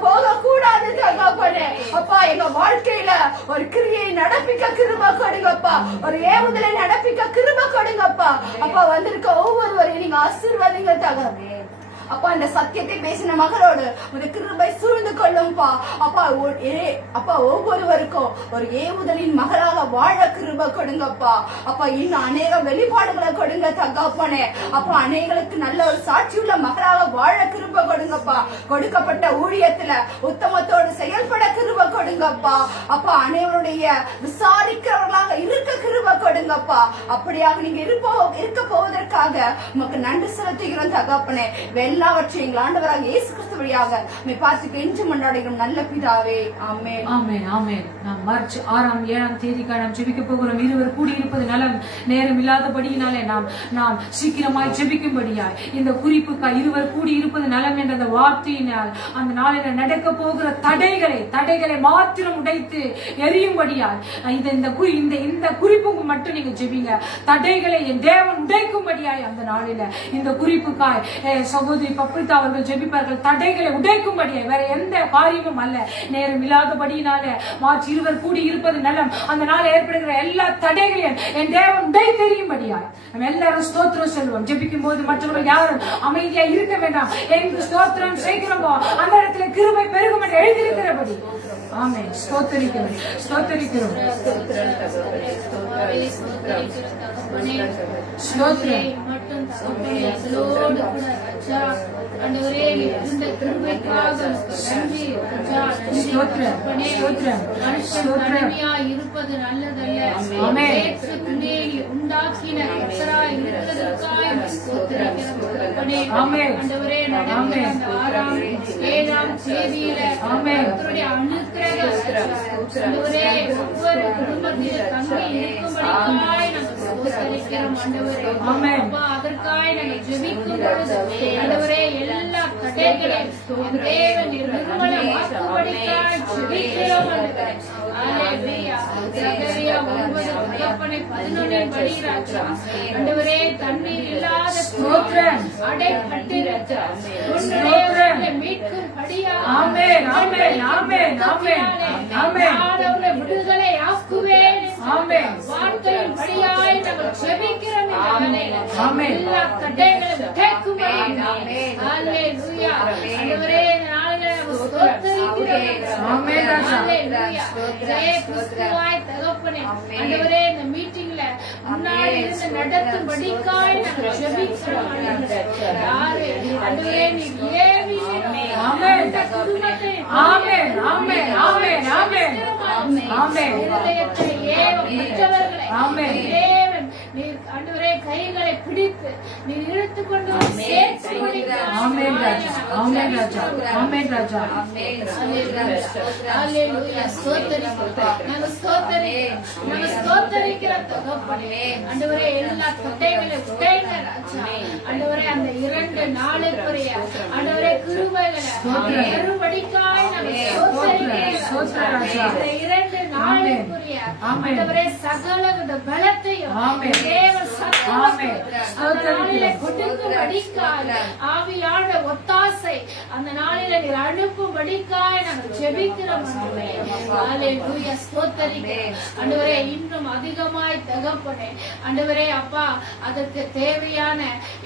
போக கூடாது தகப்பனே அப்பா. எங்க வாழ்க்கையில ஒரு கிரியை நடப்பிக்க கிருபை கொடுங்கப்பா, ஒரு ஏவுதலை நடப்பிக்க கிருபை கொடுங்கப்பா அப்பா. வந்திருக்க ஒவ்வொருவரையும் நீங்க ஆசீர்வாதிங்க தகப்பனே அப்பா இந்த சத்தியத்தை பேசின மகளோடு உங்க கிருபை சூழ்ந்து கொள்ளும்பா. அப்பா அப்பா ஒவ்வொருவருக்கும் ஒரு ஏவுதலின் மகளாக வாழ கிருபை கொடுங்கப்பா. அப்பா இன்னும் அநேக வெளிப்பாடுகளை கொடுங்க தகப்பனே. அப்பா அநேகளுக்கு நல்ல ஒரு சாட்சியுள்ள மகளாக வாழ கிருபை கொடுங்கப்பா. கொடுக்கப்பட்ட ஊழியத்துல உத்தமத்தோடு செயல்பட கிருபை கொடுங்கப்பா. அப்பா அனைவருடைய விசாரிக்கிறவர்களாக இருக்க கிருபை கொடுங்கப்பா. அப்படியாக நீங்க இருக்க போவதற்காக உமக்கு நன்றி செலுத்துகிறோம் தகப்பனே. எல்லாவற்றையும் ஆண்டவராக இயேசு கிறிஸ்து வழியாக பார்த்து கெஞ்சி மன்றாடுகிறோம் நல்ல பிதாவே. ஆமென் ஆமென் ஆமென். நாம் மார்ச் 6ஆம் 7ஆம் தேதிக்காக நாம் ஜெபிக்க போகிறோம். இருவர் கூடியிருப்பது நலம், நேரம் இல்லாதபடியினாலே நாம் சீக்கிரமாய் ஜெபிக்கும்படியாய் இந்த குறிப்புக்காய் இருவர் கூடியிருப்பது நலம் என்ற அந்த வார்த்தையினால் அந்த நாளில் நடக்க போகிற தடைகளை மாத்திரம் உடைத்து எரியும்படியாய் இந்த குறிப்புக்கு மட்டும் நீங்க ஜெபிங்க. தடைகளை என் தேவன் உடைக்கும்படியாய் அந்த நாளில இந்த குறிப்புக்காய் சகோதரி பப்ரிதா அவர்கள் ஜெபிப்பார்கள். தடைகளை உடைக்கும்படியாய், வேற எந்த காரியமும் அல்ல. நேரம் இல்லாதபடியினால மார்ச் 20 கூடி இருப்பது நலம். அந்த நாள் ஏற்படுகிற எல்லா தடைகளையும் என் தேவன் உடை தெரியும்படியாய் நம்ம எல்லாரும் ஸ்தோத்திரம் சொல்வோம். ஜெபிக்கும் போது மற்றவர்கள் யாரும் அமைதியா இருக்க வேண்டாம். எங்கு ஸ்தோத்திரம் செய்கிறோமோ அந்த இடத்துல கிருபை பெருகும் என்று எழுதியிருக்கிறபடி ஆமென். ஸ்தோத்திரிக்கிறோம். ஸ்தோத்திரம் ஆண்டவரே இந்த கிருபைக்காக நன்றி ராஜா. இருப்பது நல்லதல்ல, உண்டாக்கின கர்த்தராய் இருக்கிறதற்காய் ஆண்டவரே நடந்த 6ஆம் 7ஆம் தேதியில கர்த்தருடைய அனுக்கிரகம் ஆண்டவரே ஒவ்வொரு குடும்பத்திலும் தங்கி இருக்கும்படிக்காய் நாங்கள் ஸ்தோத்திரிக்கிறோம் ஆண்டவரே. அப்பா அதற்காய் நாங்கள் ஜெபிக்கும் பொழுது ஆண்டவரே எல்லா தடைகளையும் தேவன் நிர்மூலமாக்கும்படிக்காய் ஜெபிக்கிறோம் ஆண்டவரே. ஹல்லேலூயா. சகரியா 9:11 படி ராஜா. ஆண்டவரே தண்ணீர் இல்லாத அடைபட்டு ராஜா உன்னுடைய மீட்கும்படியா ஆமென் ஆமென் ஆமென் ஆமென் ஆமென் ஆண்டவரே விடுதலை ஆக்குவேன் ஆமென். வார்த்தையின் படியாய் நாங்கள் ஜெபிக்கிறோம் ஆமென். எல்லா தடைகளையும் கேட்கும்படி ஆமென். ஹல்லேலூயா. ஆண்டவரே நாளிலே ஸ்தோத்திரிக்கிறோம் ஆமென் ராஜா. ஹல்லேலூயா. ஜெய கிறிஸ்துவாய் தகப்பனே ஆண்டவரே இந்த மீட்டிங்ல முன்னாடி இருந்து நடத்தும்படிக்காய் நாங்கள் ஜெபிக்கிறோம் ஆண்டவரே. ஆண்டவரே நீ ஏவி ஆமென் குடும்பத்தை ஆமென் ஆமென் ஆமென் ஆமென் ஆமென் இதயத்தை ஏவ மற்றவர்களை ஆமென் தேவன் நீர் ஆண்டவரே கைகளை பிடித்து நீர் இழுத்துக் கொண்டு சேர்த்து ஆமென் ராஜா. ஆமென் ராஜா. ஆமென் ராஜா. ஹல்லேலூயா. நாங்கள் ஸ்தோத்திரிக்கிறோம் தகப்பனே. ஆண்டவரே எல்லா தடைகளையும் உடைங்க ராஜா. ஆண்டவரே அந்த 2 நாளுக்குரிய ஆண்டவரே கிருபைகளை பெரும்படிக்காய் நாங்கள் ஸ்தோத்திரிக்கிறோம். இந்த 2 நாளுக்குரிய ஆண்டவரே சகலவித பலத்தையும் தேவன் அந்த நாளிலே கொடுக்கும்படிக்காய் ஆவியான ஒத்தாசை அந்த நாளிலே நீர் அனுப்பும்படிக்காய் நாங்கள் ஜெபிக்கிறோம் ஆண்டவரே. ஹல்லேலூயா. ஸ்தோத்திரிக்கிறோம் ஆண்டவரே. இன்னும் அதிகமாய் தகப்பனே ஆண்டவரே அப்பா அதற்கு தேவையான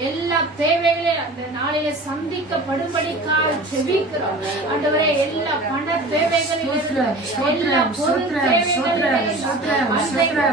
எல்லா தேவைகளையும் அந்த நாளிலே சந்திக்கப்படும்படிக்காய் ஜெபிக்கிறோம் ஆண்டவரே. எல்லா பண தேவைகளையும் எல்லா பொருள் தேவைகளையும்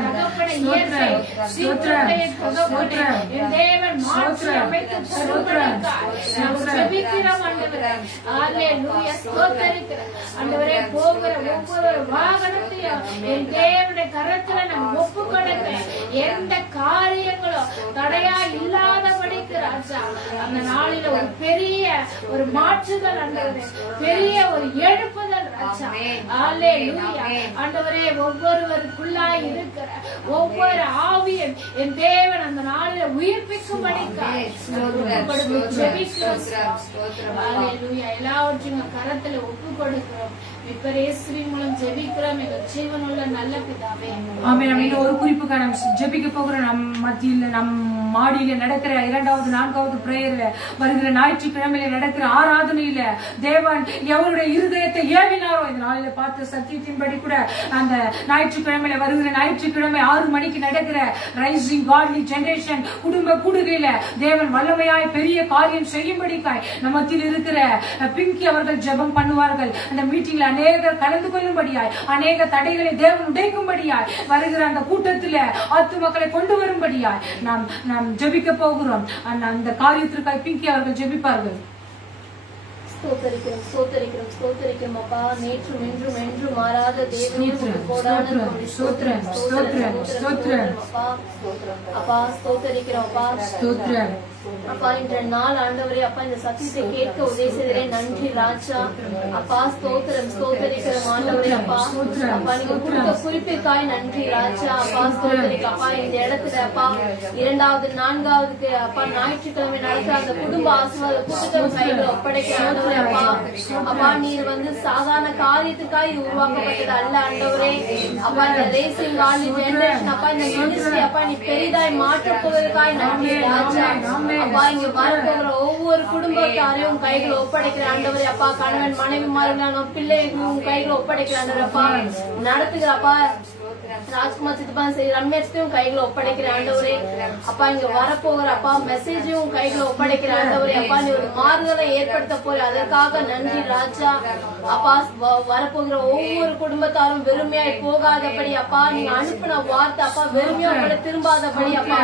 தகப்பனே இயற்கை சீற்றத்தை தகப்பனே என் தேவன் மாற்றி அமைத்து தரும்படிக்காய் நாங்கள் ஜெபிக்கிறோம் ஆண்டவரே. ஹல்லேலூயா. ஸ்தோத்திரிக்கிறோம் ஆண்டவரே. போகிற ஒவ்வொரு வாகனத்தையும் என் தேவனுடைய கரத்துல நாங்கள் ஒப்புக் கொடுக்கிறோம். எந்த காரியங்களும் தடையா இல்லாதபடிக்கு ராஜா அந்த நாளில ஒரு பெரிய ஒரு மாற்றுதல் ஆண்டவரே, பெரிய ஒரு எழுப்புதல் ராஜா. ஹல்லேலூயா. ஆண்டவரே ஒவ்வொருவருக்குள்ளாய் இருக்கிற ஒவ்வொரு ஆவியும் என் தேவன் அந்த நாளில உயிர்ப்பிக்கும்படிக்காய் ஜெபிக்கிறோம். ஹல்லேலூயா. எல்லாவற்றையும் கரத்துல ஒப்புக் கொடுக்கிறோம். இப்ப இயேசுவின் மூலம் ஜெபிக்கிறோம் எங்கள் ஜீவனுள்ள நல்ல பிதாவே. ஆமென். நம்ம இன்னும் ஒரு குறிப்புக்காக நம்ம ஜெபிக்க போகிறோம். நம் மத்தியில நம் மாடியில நடக்கிற 2வது 4வது பிரேயர்ல வருகிற ஞாயிற்றுக்கிழமையில நடக்கிற ஆராதனையில தேவன் எவருடைய இருதயத்தை ஏவினாரோ இந்த நாளில பார்த்த சத்தியத்தின்படி கூட அந்த ஞாயிற்றுக்கிழமையில வருகிற ஞாயிற்றுக்கிழமை 6 மணிக்கு நடக்கிற ரைசிங் காட்லி ஜெனரேஷன் குடும்ப கூடுகையில தேவன் வல்லமையாய் பெரிய காரியம் செய்யும்படிக்காய் நம்ம மத்தியில் இருக்கிற பிங்கி அவர்கள் ஜெபம் பண்ணுவார்கள். அந்த மீட்டிங்ல அநேகர் கலந்து கொள்ளும்படியாய் அநேக தடைகளை தேவன் உடைக்கும்படியாய் வருகிற அந்த கூட்டத்தில் ஆத்துமக்களை கொண்டு வரும்படியாய் நாம் ஜெபிக்க போகிறோம். அந்த காரியத்திற்காக பிங்கி அவர்கள் ஜெபிப்பார்கள். ஸ்தோத்தரிக்கிறோம் ஸ்தோத்தரிக்கிறோம் ஸ்தோத்தரிக்கிறோம் அப்பா. நேற்றும் இன்றும் என்றும் மாறாத தேவனுக்கு கோடான கோடி ஸ்தோத்திரம் ஸ்தோத்திரம் ஸ்தோத்திரம் அப்பா. ஸ்தோத்தரிக்கிறோம் அப்பா. ஸ்தோத்திரம் அப்பா. இன்ற நாள் ஆண்டவரே அப்பா இந்த சத்தியத்தை கேட்க உதவி செய்தே நன்றி ராஜா. அப்பா ஸ்தோத்திரம் ஸ்தோத்தரிக்கிறோம் ஆண்டவரே அப்பா. அப்பா நீங்க கொடுத்த குறிப்பிற்காய் நன்றி ராஜா. அப்பா ஸ்தோத்தரிக்க அப்பா இந்த இடத்துல அப்பா 2வது 4வது அப்பா ஞாயிற்றுக்கிழமை நடக்கிற அந்த குடும்ப ஆசீர்வாத கூட்டத்தை கையில ஒப்படைக்க ஆண்டவரே அப்பா. அப்பா நீர் சாதாரண காரியத்துக்காய் உருவாக்கப்பட்டது அல்ல ஆண்டவரே அப்பா. இந்த ரேசிங் காலி ஜெனரேஷன் அப்பா இந்த மினிஸ்ட்ரி அப்பா நீ பெரிதாய் மாற்றப் போவதற்காய் நன்றி ராஜா. அப்பா இங்க வரப்போகிற ஒவ்வொரு குடும்பத்தாரையும் கைகளை ஒப்படைக்கிற ஆண்டவரே அப்பா. கணவன் மனைவி மாறினாலும் பிள்ளைகளும் கைகளை ஒப்படைக்கிற ஆண்டவரே அப்பா. நடத்துகிற அப்பா ராஜ்குமார் சித்தப்பான் சரி ரம்யாத்தையும் கைகளை ஒப்படைக்கிற ஆண்டவரே அப்பா. இங்க வரப்போகிற அப்பா மெசேஜையும் கைகளை ஒப்படைக்கிற ஆண்டவரே அப்பா. நீ ஒரு மாறுதலை ஏற்படுத்த போற அதற்காக நன்றி ராஜா. அப்பா வரப்போகிற ஒவ்வொரு குடும்பத்தாரும் வெறுமையாய் போகாதபடி அப்பா நீங்க அனுப்பின வார்த்தை அப்பா வெறுமையோட திரும்பாதபடி அப்பா.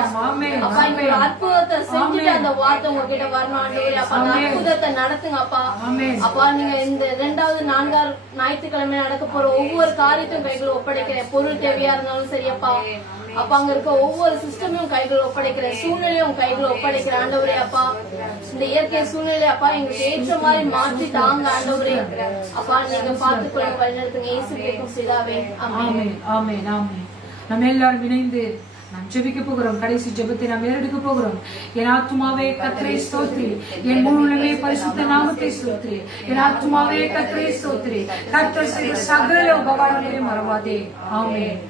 அப்பா இங்க ஒரு அற்புதத்தை செஞ்சுட்டு அந்த வார்த்தை உங்ககிட்ட வரணும் ஆண்டவரே அப்பா. அந்த அற்புதத்தை நடத்துங்க அப்பா. அப்பா நீங்க இந்த 2வது 4வது ஞாயிற்றுக்கிழமை நடக்க போற ஒவ்வொரு காரியத்தையும் கைகளை ஒப்படைக்கிற பொருள் தேவையா இருந்தாலும் சரி அப்பா. அப்ப அங்க இருக்க ஒவ்வொரு சிஸ்டமையும் கைகள் ஒப்படைக்கிற சூழ்நிலையும் கைகள் ஒப்படைக்கிற ஆண்டவரே அப்பா. இந்த இயற்கை சூழ்நிலை அப்பா எங்களுக்கு ஏற்ற மாதிரி மாற்றி தாங்க ஆண்டவரே அப்பா. நீங்க பார்த்துக்கொள்ள வழிநடத்துங்க இயேசுவின் பிதாவே. ஆமென் ஆமென் ஆமென். நம்ம எல்லாரும் இணைந்து நாம் ஜெபிக்க போகிறோம். கடைசி ஜெபத்தை நாம் ஏறெடுக்க போகிறோம். என் ஆத்துமாவே கர்த்தரை ஸ்தோத்திரி, என் முழு உள்ளமே பரிசுத்த நாமத்தை ஸ்தோத்திரி. என் ஆத்துமாவே கர்த்தரை ஸ்தோத்திரி, கர்த்தர் செய்த சகல உபகாரங்களையும் மறவாதே. ஆமென்.